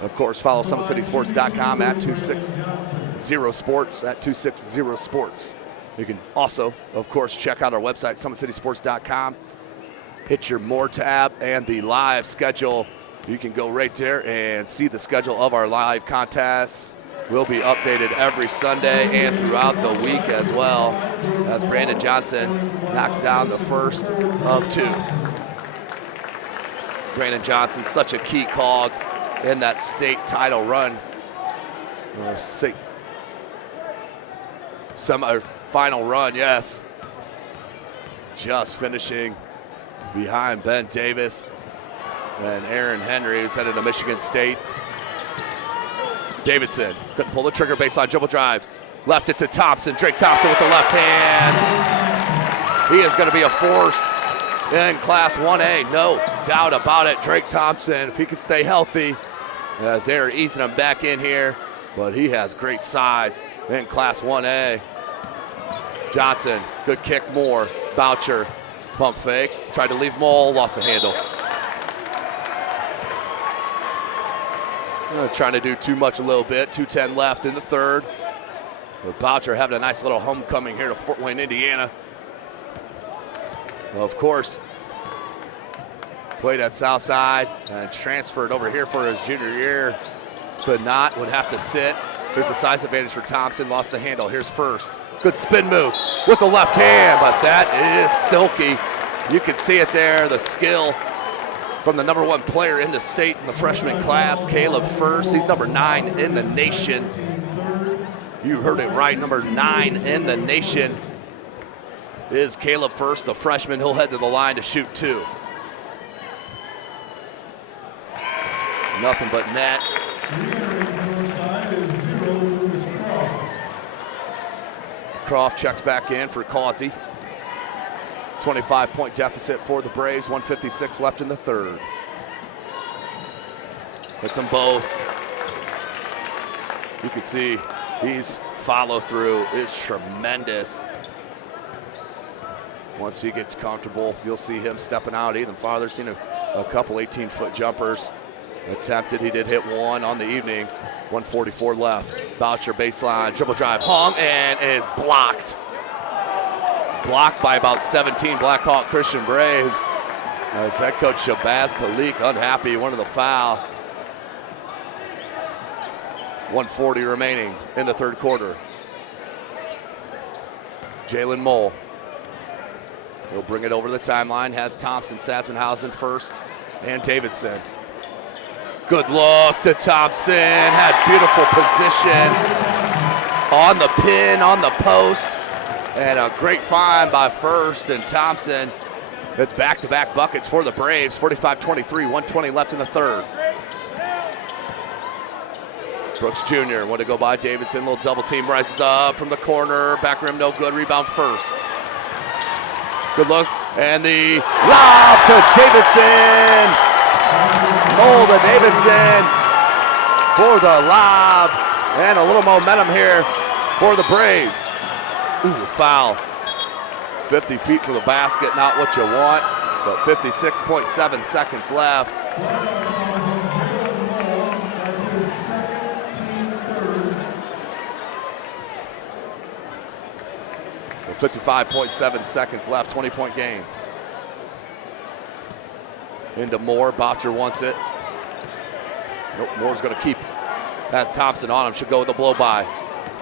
Of course, follow SummitCitySports.com at 260sports, at 260sports. You can also, of course, check out our website, SummitCitySports.com. Hit your More tab and the live schedule. You can go right there and see the schedule of our live contests. Will be updated every Sunday and throughout the week as well, as Brandon Johnson knocks down the first of 2. Brandon Johnson, such a key cog in that state title run. Semi-final run, yes. Just finishing behind Ben Davis and Aaron Henry, who's headed to Michigan State. Davidson couldn't pull the trigger, baseline dribble drive. Left it to Thompson. Drake Thompson with the left hand. He is going to be a force in Class 1A, no doubt about it. Drake Thompson, if he can stay healthy, as they're easing him back in here, but he has great size in Class 1A. Johnson, good kick, Moore. Boucher, pump fake. Tried to leave Mole, lost the handle. Trying to do too much a little bit. 2:10 left in the third. But Boucher having a nice little homecoming here to Fort Wayne, Indiana. Well, of course, played at Southside and transferred over here for his junior year. Could not, would have to sit. Here's the size advantage for Thompson, lost the handle. Here's First. Good spin move with the left hand, but that is silky. You can see it there, the skill from the #1 player in the state in the freshman class, Caleb First. He's number 9 in the nation. You heard it right, number 9 in the nation is Caleb First, the freshman. He'll head to the line to shoot 2. Nothing but net. Croft checks back in for Causey. 25-point deficit for the Braves, 1:56 left in the third. Hits them both. You can see his follow-through is tremendous. Once he gets comfortable, you'll see him stepping out even farther. Seen a couple 18-foot jumpers attempted. He did hit one on the evening. 1:44 left. Boucher baseline, dribble drive, hung, and is blocked. Blocked by about 17 Blackhawk Christian Braves. As head coach Shabazz Khalik unhappy, wanted the foul. 1:40 remaining in the third quarter. Jalen Mole. He'll bring it over the timeline, has Thompson, Sassenhausen first, and Davidson. Good look to Thompson, had beautiful position on the pin, on the post, and a great find by First and Thompson. It's back-to-back buckets for the Braves, 45-23, 1:20 left in the third. Brooks Jr. wanted to go by Davidson, little double team, rises up from the corner, back rim no good, rebound First. Good look, and the lob to Davidson. Mole to Davidson for the lob, and a little momentum here for the Braves. Ooh, foul. 50 feet from the basket, not what you want, but 56.7 seconds left. That's his second, team third. 55.7 seconds left, 20-point game. Into Moore, Boucher wants it. Nope, Moore's gonna keep. That's Thompson on him, should go with the blow by.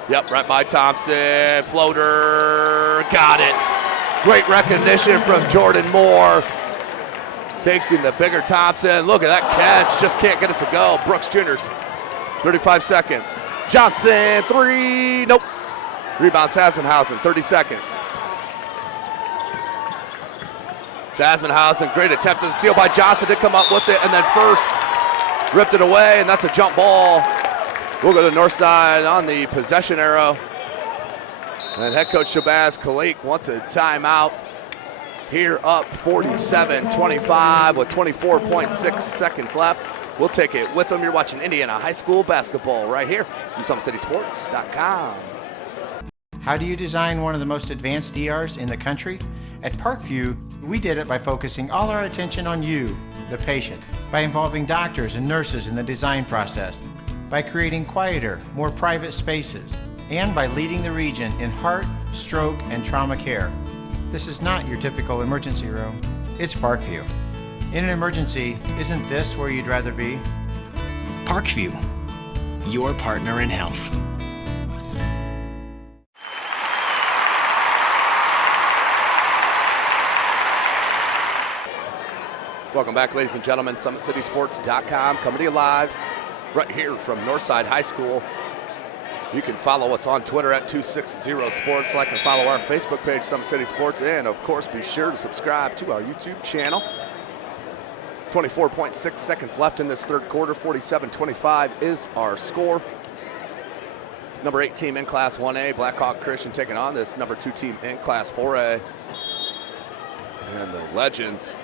Yep, right by Thompson, floater, got it. Great recognition from Jordan Moore. Taking the bigger Thompson, look at that catch, just can't get it to go. Brooks Jr., 35 seconds. Johnson, 3, nope. Rebound Sassenhausen, 30 seconds. Sassenhausen, great attempt at the steal by Johnson, did come up with it, and then First ripped it away, and that's a jump ball. We'll go to north side on the possession arrow. And head coach Shabazz Khalik wants a timeout. Here up 47-25 with 24.6 seconds left. We'll take it with them. You're watching Indiana High School basketball right here from SummitCitySports.com. How do you design one of the most advanced DRs in the country? At Parkview, we did it by focusing all our attention on you, the patient, by involving doctors and nurses in the design process, by creating quieter, more private spaces, and by leading the region in heart, stroke, and trauma care. This is not your typical emergency room. It's Parkview. In an emergency, isn't this where you'd rather be? Parkview, your partner in health. Welcome back, ladies and gentlemen. SummitCitySports.com coming to you live right here from Northside High School. You can follow us on Twitter at 260sports. Like and follow our Facebook page, Summit City Sports, and of course, be sure to subscribe to our YouTube channel. 24.6 seconds left in this third quarter. 47-25 is our score. Number 8 team in Class 1A, Blackhawk Christian, taking on this number 2 team in Class 4A. And the Legends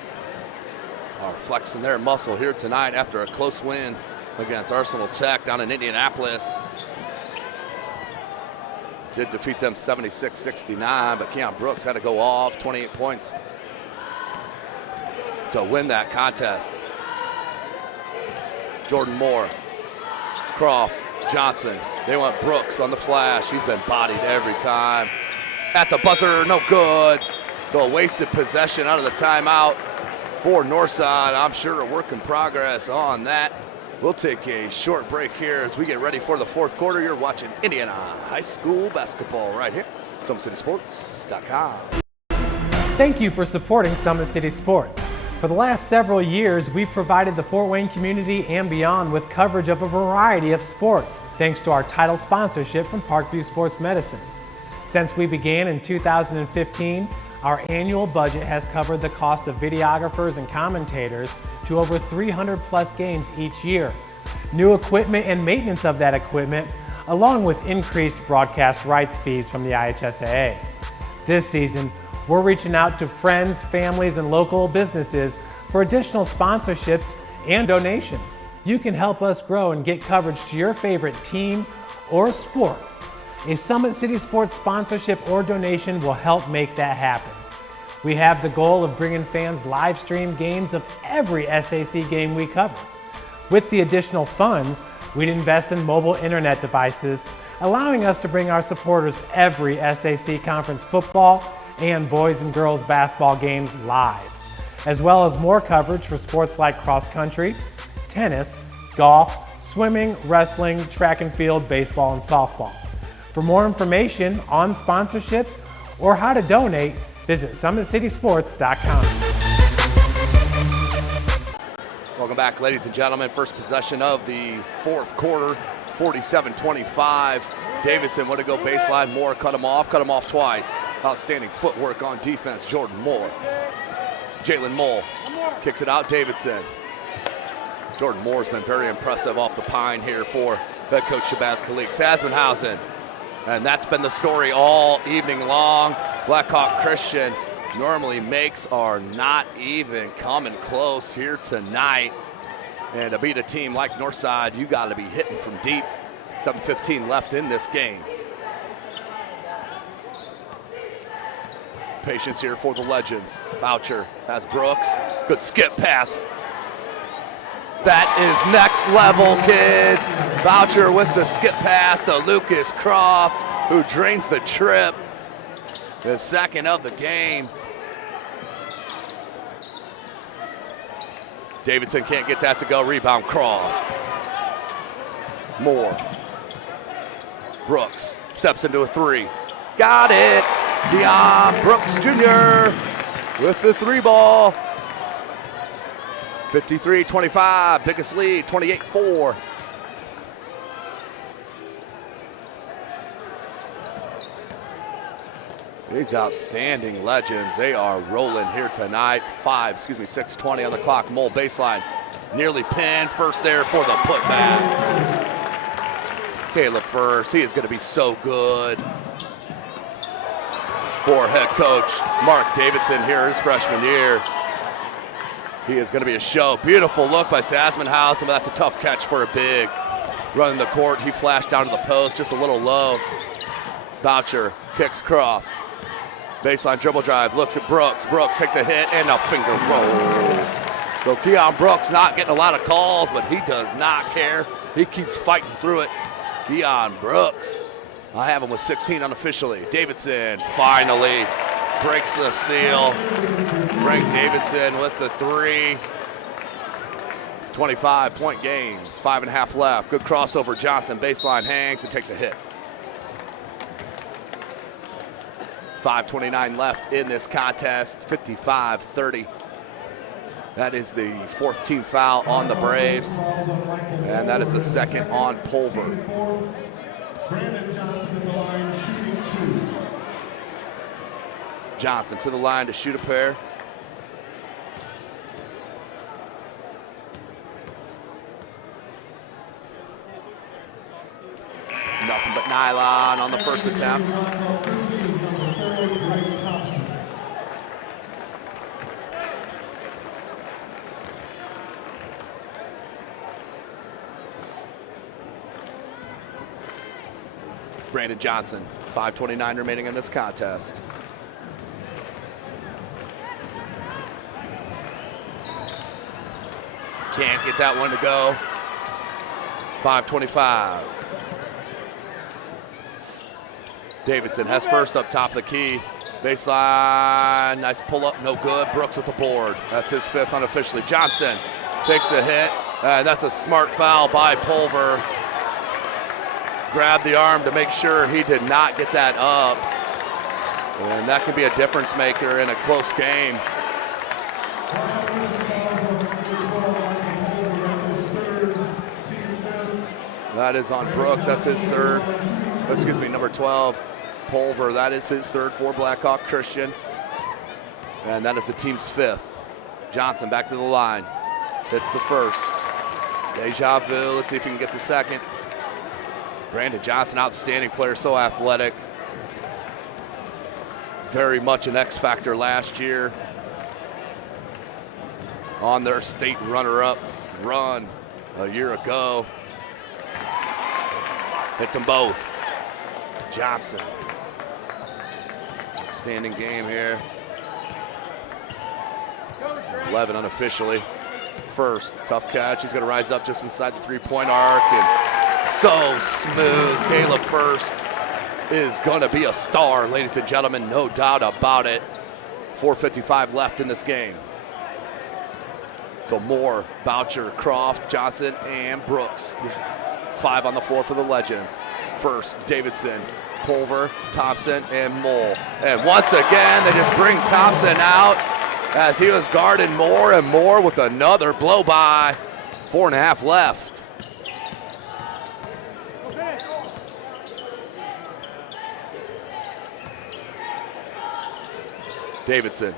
are flexing their muscle here tonight after a close win against Arsenal Tech down in Indianapolis. Did defeat them 76-69, but Keon Brooks had to go off, 28 points to win that contest. Jordan Moore, Croft, Johnson, they want Brooks on the flash. He's been bodied every time. At the buzzer, no good. So a wasted possession out of the timeout for Northside. I'm sure a work in progress on that. We'll take a short break here as we get ready for the fourth quarter. You're watching Indiana High School basketball right here, SummitCitySports.com. Thank you for supporting Summit City Sports. For the last several years, we've provided the Fort Wayne community and beyond with coverage of a variety of sports, thanks to our title sponsorship from Parkview Sports Medicine. Since we began in 2015, our annual budget has covered the cost of videographers and commentators to over 300 plus games each year. New equipment and maintenance of that equipment, along with increased broadcast rights fees from the IHSAA. This season, we're reaching out to friends, families, and local businesses for additional sponsorships and donations. You can help us grow and get coverage to your favorite team or sport. A Summit City Sports sponsorship or donation will help make that happen. We have the goal of bringing fans live stream games of every SAC game we cover. With the additional funds, we'd invest in mobile internet devices, allowing us to bring our supporters every SAC conference football and boys and girls basketball games live, as well as more coverage for sports like cross country, tennis, golf, swimming, wrestling, track and field, baseball, and softball. For more information on sponsorships or how to donate, visit SummitCitySports.com. Welcome back, ladies and gentlemen. First possession of the fourth quarter, 47-25. Davidson want to go baseline. Moore cut him off twice. Outstanding footwork on defense, Jordan Moore. Jalen Mole kicks it out, Davidson. Jordan Moore's been very impressive off the pine here for head coach Shabazz Khalid. Sasmanhausen, and that's been the story all evening long. Blackhawk Christian normally makes are not even coming close here tonight. And to beat a team like Northside, you got to be hitting from deep. 7:15 left in this game. Patience here for the Legends. Boucher has Brooks. Good skip pass. That is next level, kids. Boucher with the skip pass to Lucas Croft, who drains the trip. The second of the game. Davidson can't get that to go. Rebound, Croft. Moore. Brooks steps into a three. Got it. Deion Brooks Jr. with the three ball. 53-25, biggest lead, 28-4. These outstanding Legends, they are rolling here tonight. 6:20 on the clock. Mole baseline, nearly pinned. First there for the putback. Caleb First, he is going to be so good for head coach Mark Davidson here his freshman year. He is going to be a show. Beautiful look by Sasmanhausen, but that's a tough catch for a big. Running the court, he flashed down to the post, just a little low. Boucher kicks Croft. Baseline dribble drive, looks at Brooks. Brooks takes a hit and a finger roll. So Keon Brooks not getting a lot of calls, but he does not care. He keeps fighting through it. Keon Brooks, I have him with 16 unofficially. Davidson finally breaks the seal. Frank Davidson with the three. 25-point game, 5.5 left. Good crossover, Johnson, baseline hangs and takes a hit. 5:29 left in this contest, 55-30. That is the fourth team foul on the Braves, and that is the second on Pulver. Brandon Johnson to the line, shooting 2. Johnson to the line to shoot a pair. Nothing but nylon on the first attempt. Brandon Johnson, 5:29 remaining in this contest. Can't get that one to go. 5:25. Davidson has first up top of the key. Baseline, nice pull up, no good. Brooks with the board. That's his fifth unofficially. Johnson takes a hit. That's a smart foul by Pulver. Grabbed the arm to make sure he did not get that up. And that could be a difference maker in a close game. That is on Brooks. That's his third. Excuse me, number 12, Pulver. That is his third for Blackhawk Christian. And that is the team's fifth. Johnson back to the line. That's the first. Deja vu. Let's see if he can get the second. Brandon Johnson, outstanding player, so athletic. Very much an X factor last year on their state runner-up run a year ago. Hits them both. Johnson. Outstanding game here. 11 unofficially. First, tough catch. He's going to rise up just inside the three-point arc. And so smooth. Caleb First is going to be a star, ladies and gentlemen. No doubt about it. 4:55 left in this game. So Moore, Boucher, Croft, Johnson, and Brooks. 5 on the floor for the Legends. First, Davidson, Pulver, Thompson, and Mole. And once again, they just bring Thompson out as he was guarding Moore, and Moore with another blow-by. 4.5 left. Davidson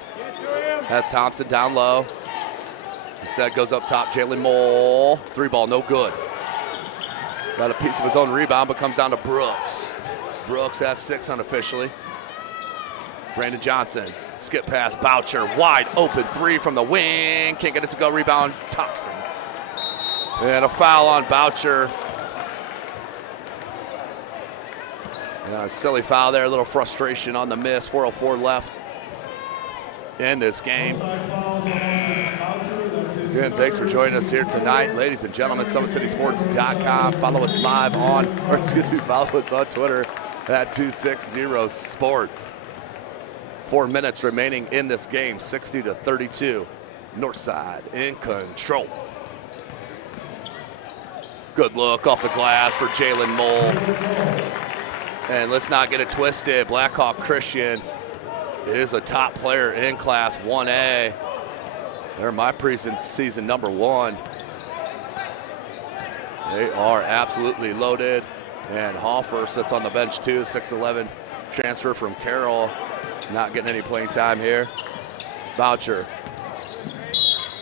has Thompson down low. The set goes up top. Jalen Mole. 3-ball, no good. Got a piece of his own rebound, but comes down to Brooks. Brooks has 6 unofficially. Brandon Johnson, skip pass, Boucher, wide open 3 from the wing. Can't get it to go, rebound, Thompson. And a foul on Boucher. Silly foul there, a little frustration on the miss. 4:04 left in this game. Again, thanks for joining us here tonight. Ladies and gentlemen, SummitCitySports.com. Follow us live follow us on Twitter at 260sports. 4 minutes remaining in this game, 60-32. Northside in control. Good look off the glass for Jalen Mole. And let's not get it twisted. Blackhawk Christian is a top player in Class 1A. They're my preseason number 1. They are absolutely loaded. And Hoffer sits on the bench too, 6'11", transfer from Carroll. Not getting any playing time here. Boucher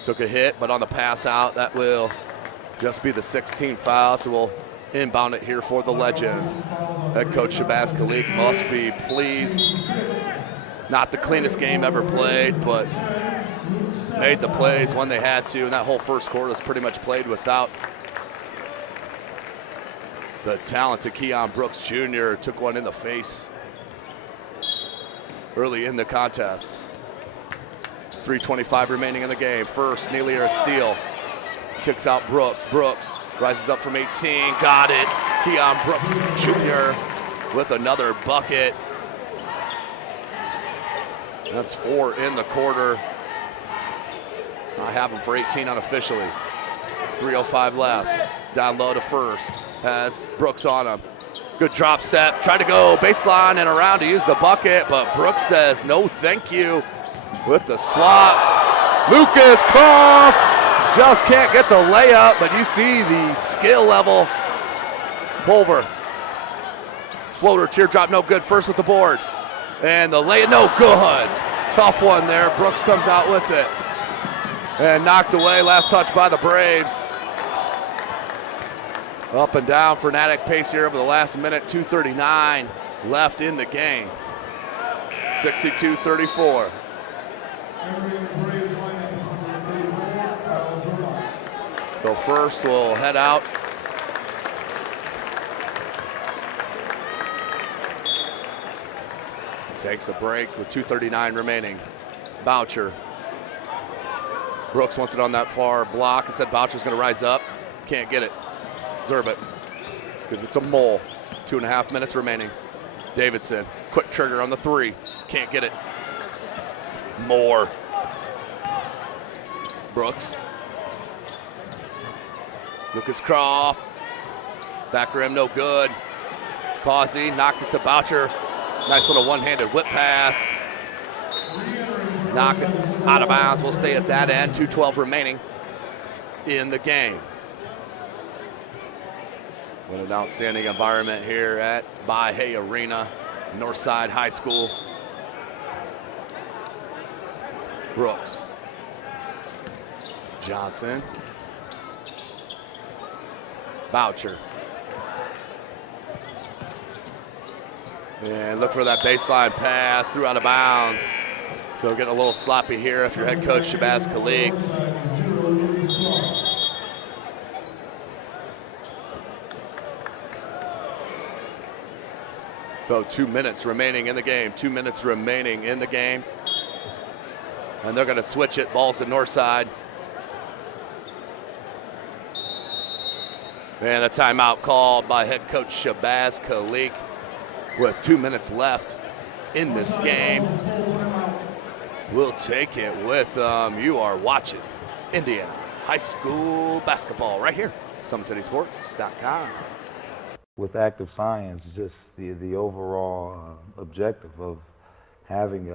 took a hit, but on the pass out, that will just be the 16th foul, so we'll inbound it here for the Legends. Head coach Shabazz Khalik must be pleased. Not the cleanest game ever played, but made the plays when they had to, and that whole first quarter was pretty much played without the talented Keon Brooks Jr. Took one in the face early in the contest. 3:25 remaining in the game. First, Neelier a steal. Kicks out Brooks. Brooks rises up from 18. Got it. Keon Brooks Jr. with another bucket. That's 4 in the quarter. I have him for 18 unofficially. 3:05 left. Down low to First. Has Brooks on him. Good drop step. Tried to go baseline and around to use the bucket, but Brooks says no thank you with the slot. Lucas Croft just can't get the layup, but you see the skill level. Pulver. Floater, teardrop, no good. First with the board. And the layup, no good. Tough one there. Brooks comes out with it. And knocked away. Last touch by the Braves. Up and down, frenetic pace here over the last minute. 2:39 left in the game. 62-34. So First will head out. Takes a break with 2:39 remaining. Boucher. Brooks wants it on that far block. Instead, Boucher's going to rise up. Can't get it. Zerbit, because it's a Mole. 2.5 minutes remaining. Davidson, quick trigger on the 3. Can't get it. Moore. Brooks. Lucas Croft. Back rim, no good. Causey knocked it to Boucher. Nice little one-handed whip pass. Knock it out of bounds. We'll stay at that end. 2:12 remaining in the game. What an outstanding environment here at Bahia Arena, Northside High School. Brooks. Johnson. Boucher. And look for that baseline pass, threw out of bounds. So getting a little sloppy here if you're head coach Shabazz Khalik. So 2 minutes remaining in the game. 2 minutes remaining in the game. And they're going to switch it. Ball's to Northside. And a timeout called by head coach Shabazz Khalik with 2 minutes left in this game. We'll take it with you are watching Indiana High School basketball right here, SummitCitySports.com. With active science, just the overall objective of having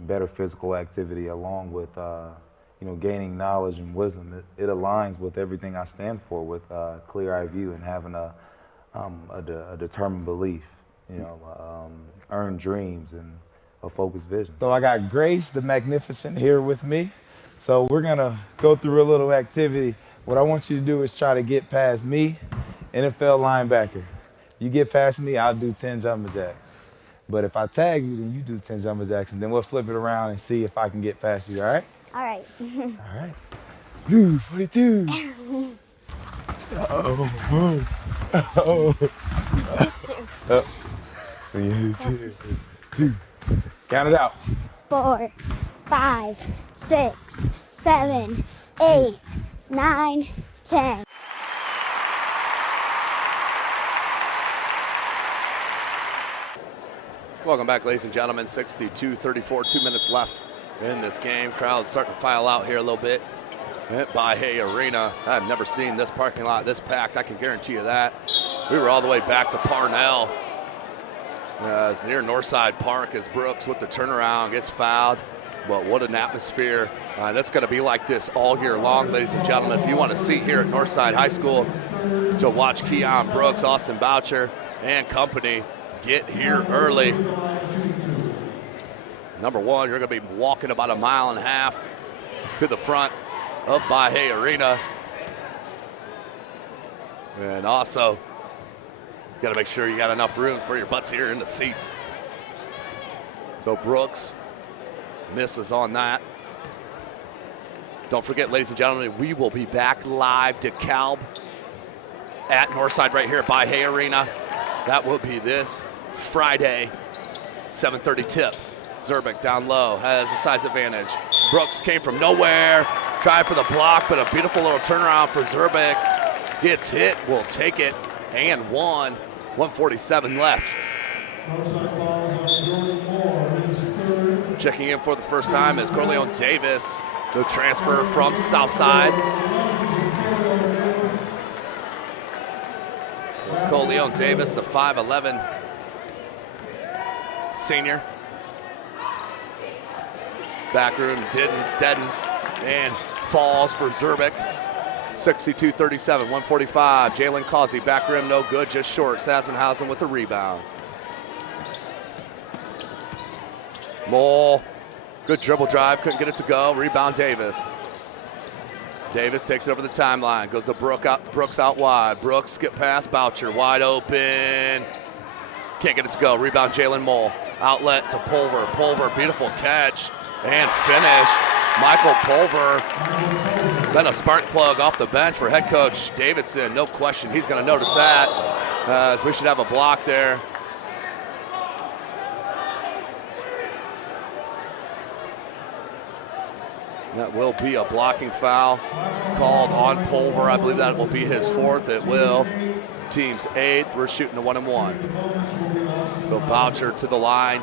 better physical activity along with gaining knowledge and wisdom, it aligns with everything I stand for, with clear-eye view and having a determined belief, earned dreams and a focused vision. So I got Grace the Magnificent here with me. So we're gonna go through a little activity. What I want you to do is try to get past me, NFL linebacker. You get past me, I'll do 10 jumping jacks. But if I tag you, then you do 10 jumping jacks, and then we'll flip it around and see if I can get past you, all right? All right. All right. Blue 42. Uh-oh. Uh-oh. Uh-oh. 2. Count it out. 4, 5, 6, 7, 8, 9, 10. Welcome back, ladies and gentlemen. 62-34, 2 minutes left in this game. Crowd's starting to file out here a little bit at Bahia Arena. I've never seen this parking lot this packed, I can guarantee you that. We were all the way back to Parnell. It's near Northside Park as Brooks with the turnaround gets fouled. But what an atmosphere. That's going to be like this all year long, ladies and gentlemen. If you want to see here at Northside High School to watch Keon Brooks, Austin Boucher, and company, get here early. Number one, you're going to be walking about 1.5 miles to the front of Bahia Arena. And also, got to make sure you got enough room for your butts here in the seats. So Brooks misses on that. Don't forget, ladies and gentlemen, we will be back live to DeKalb at Northside right here at Bahia Arena. That will be this Friday, 7:30 tip. Zerbick down low, has a size advantage. Brooks came from nowhere, tried for the block, but a beautiful little turnaround for Zerbick. Gets hit, will take it, and 1:47 left. Checking in for the first time is Corleone Davis, the transfer from Southside. So Corleone Davis, the 5'11" senior. Backroom deadens and falls for Zerbick. 62-37, 145. Jalen Causey, back rim, no good, just short. Sasmanhausen with the rebound. Mole, good dribble drive, couldn't get it to go. Rebound Davis. Davis takes it over the timeline, goes to Brooks out wide. Brooks skip past Boucher, wide open. Can't get it to go. Rebound Jalen Mole. Outlet to Pulver. Pulver, beautiful catch and finish. Michael Pulver. Then a spark plug off the bench for head coach Davidson. No question, he's going to notice that. As we should have a block there. That will be a blocking foul called on Pulver. I believe that will be his fourth. It will. Team's eighth. We're shooting a 1-and-1. So Boucher to the line.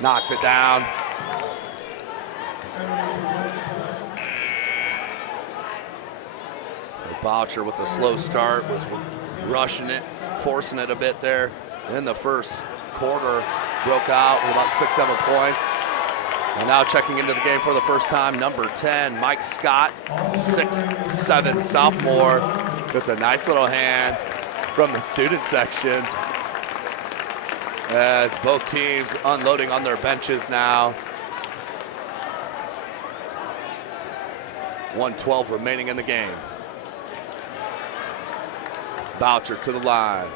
Knocks it down. Boucher with a slow start was rushing it, forcing it a bit there in the first quarter. Broke out with about 6-7 points. And now checking into the game for the first time, number 10, Mike Scott, 6'7" sophomore. Gets a nice little hand from the student section as both teams unloading on their benches now. 1:12 remaining in the game. Boucher to the line.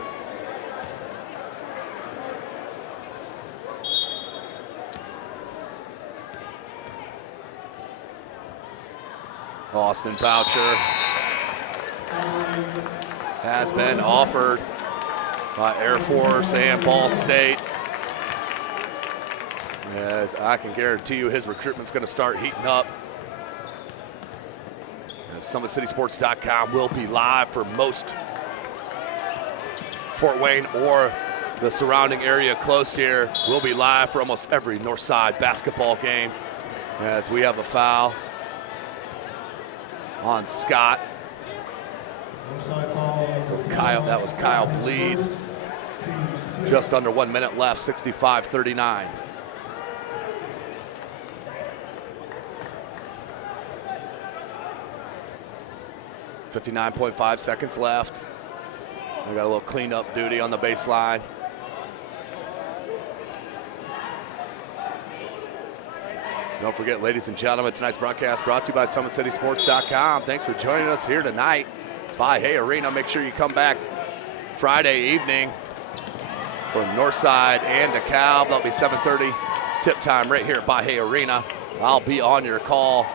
Austin Boucher has been offered by Air Force and Ball State. As I can guarantee you his recruitment's going to start heating up. SummitCitySports.com will be live for most Fort Wayne or the surrounding area close here. We'll be live for almost every Northside basketball game as we have a foul on Scott. So that was Kyle Bleed. Just under 1 minute left, 65-39. .5 seconds left. We got a little cleanup duty on the baseline. Don't forget, ladies and gentlemen, tonight's broadcast brought to you by SummitCitySports.com. Thanks for joining us here tonight by Hay Arena. Make sure you come back Friday evening for Northside and DeKalb. That'll be 7:30 tip time right here at Hay Arena. I'll be on your call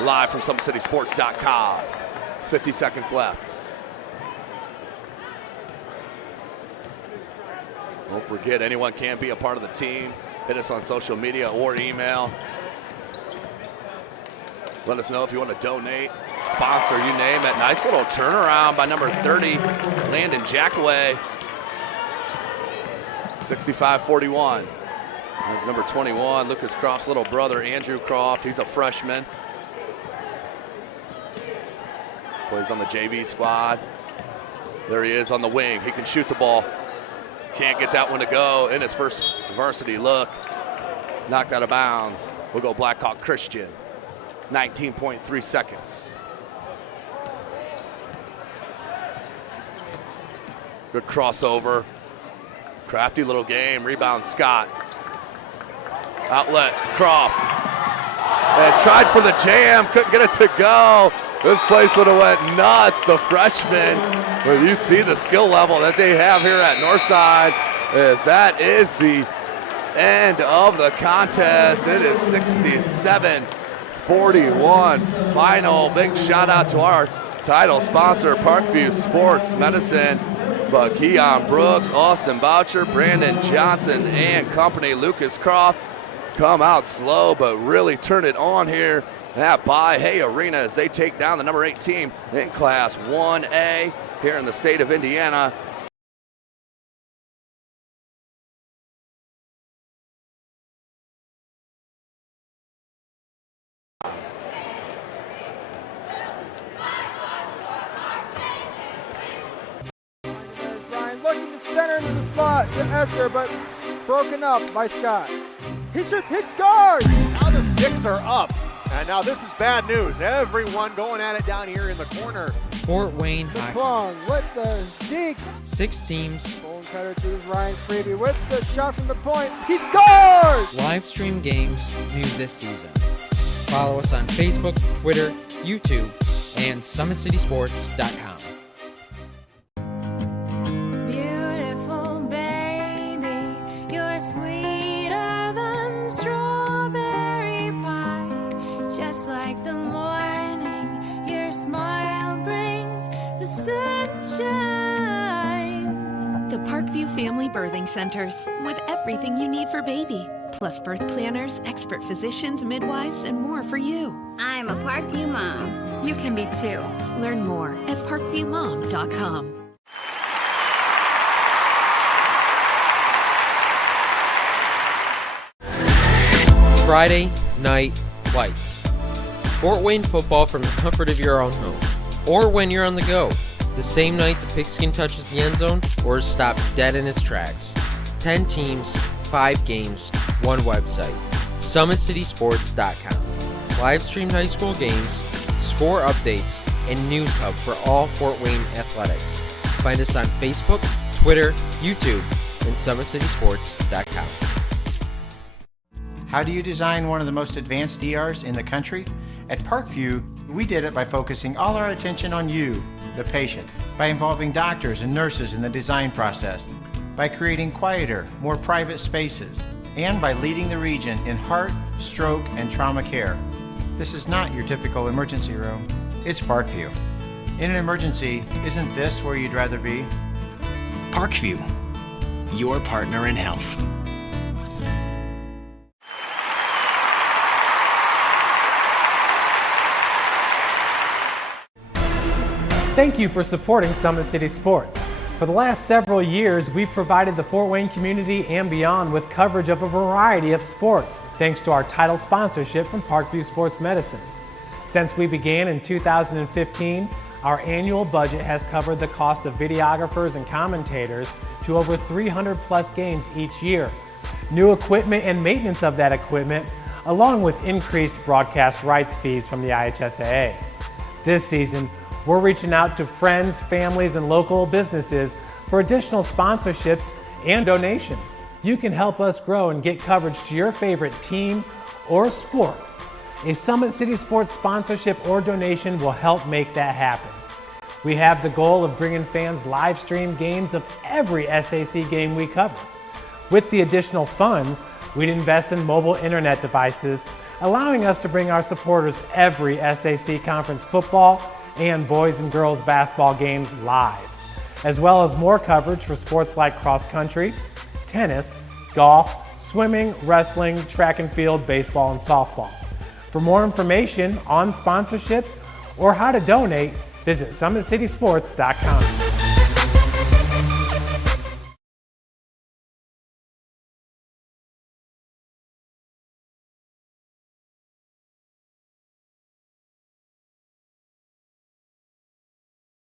live from SummitCitySports.com. 50 seconds left. Don't forget, anyone can be a part of the team. Hit us on social media or email. Let us know if you want to donate, sponsor, you name it. Nice little turnaround by number 30, Landon Jackaway. 65-41. That's number 21, Lucas Croft's little brother, Andrew Croft. He's a freshman. Plays on the JV squad. There he is on the wing. He can shoot the ball. Can't get that one to go in his first varsity look. Knocked out of bounds. We'll go Blackhawk Christian. 19.3 seconds. Good crossover. Crafty little game. Rebound Scott. Outlet Croft. And tried for the jam. Couldn't get it to go. This place would have went nuts. The freshman. But you see the skill level that they have here at Northside. That is the end of the contest. It is 67-41 final. Big shout out to our title sponsor, Parkview Sports Medicine. But Keon Brooks, Austin Boucher, Brandon Johnson, and company, Lucas Croft, come out slow but really turn it on here at Hay Arena as they take down the number 8 team in Class 1A here in the state of Indiana. Looking to center into the slot to Esther, but broken up by Scott. He shoots, hits, scores! Now the sticks are up. And now this is bad news. Everyone going at it down here in the corner. Fort Wayne Hockey. Plum with the deke. 6 teams. Bone cutter to Ryan Freeby with the shot from the point. He scores! Live stream games new this season. Follow us on Facebook, Twitter, YouTube, and SummitCitySports.com. Like the morning, your smile brings the sunshine. The Parkview Family Birthing Centers, with everything you need for baby, plus birth planners, expert physicians, midwives, and more for you. I'm a Parkview mom. You can be too. Learn more at parkviewmom.com. Friday Night Lights. Fort Wayne football from the comfort of your own home, or when you're on the go, the same night the pigskin touches the end zone or is stopped dead in its tracks. 10 teams, 5 games, 1 website. SummitCitySports.com. Live streamed high school games, score updates, and news hub for all Fort Wayne athletics. Find us on Facebook, Twitter, YouTube, and SummitCitySports.com. How do you design one of the most advanced ERs in the country? At Parkview, we did it by focusing all our attention on you, the patient, by involving doctors and nurses in the design process, by creating quieter, more private spaces, and by leading the region in heart, stroke, and trauma care. This is not your typical emergency room. It's Parkview. In an emergency, isn't this where you'd rather be? Parkview, your partner in health. Thank you for supporting Summit City Sports. For the last several years, we've provided the Fort Wayne community and beyond with coverage of a variety of sports, thanks to our title sponsorship from Parkview Sports Medicine. Since we began in 2015, our annual budget has covered the cost of videographers and commentators to over 300 plus games each year. New equipment and maintenance of that equipment, along with increased broadcast rights fees from the IHSAA. This season, we're reaching out to friends, families, and local businesses for additional sponsorships and donations. You can help us grow and get coverage to your favorite team or sport. A Summit City Sports sponsorship or donation will help make that happen. We have the goal of bringing fans live stream games of every SAC game we cover. With the additional funds, we'd invest in mobile internet devices, allowing us to bring our supporters every SAC conference football and boys and girls basketball games live, as well as more coverage for sports like cross country, tennis, golf, swimming, wrestling, track and field, baseball, and softball. For more information on sponsorships or how to donate, visit SummitCitySports.com.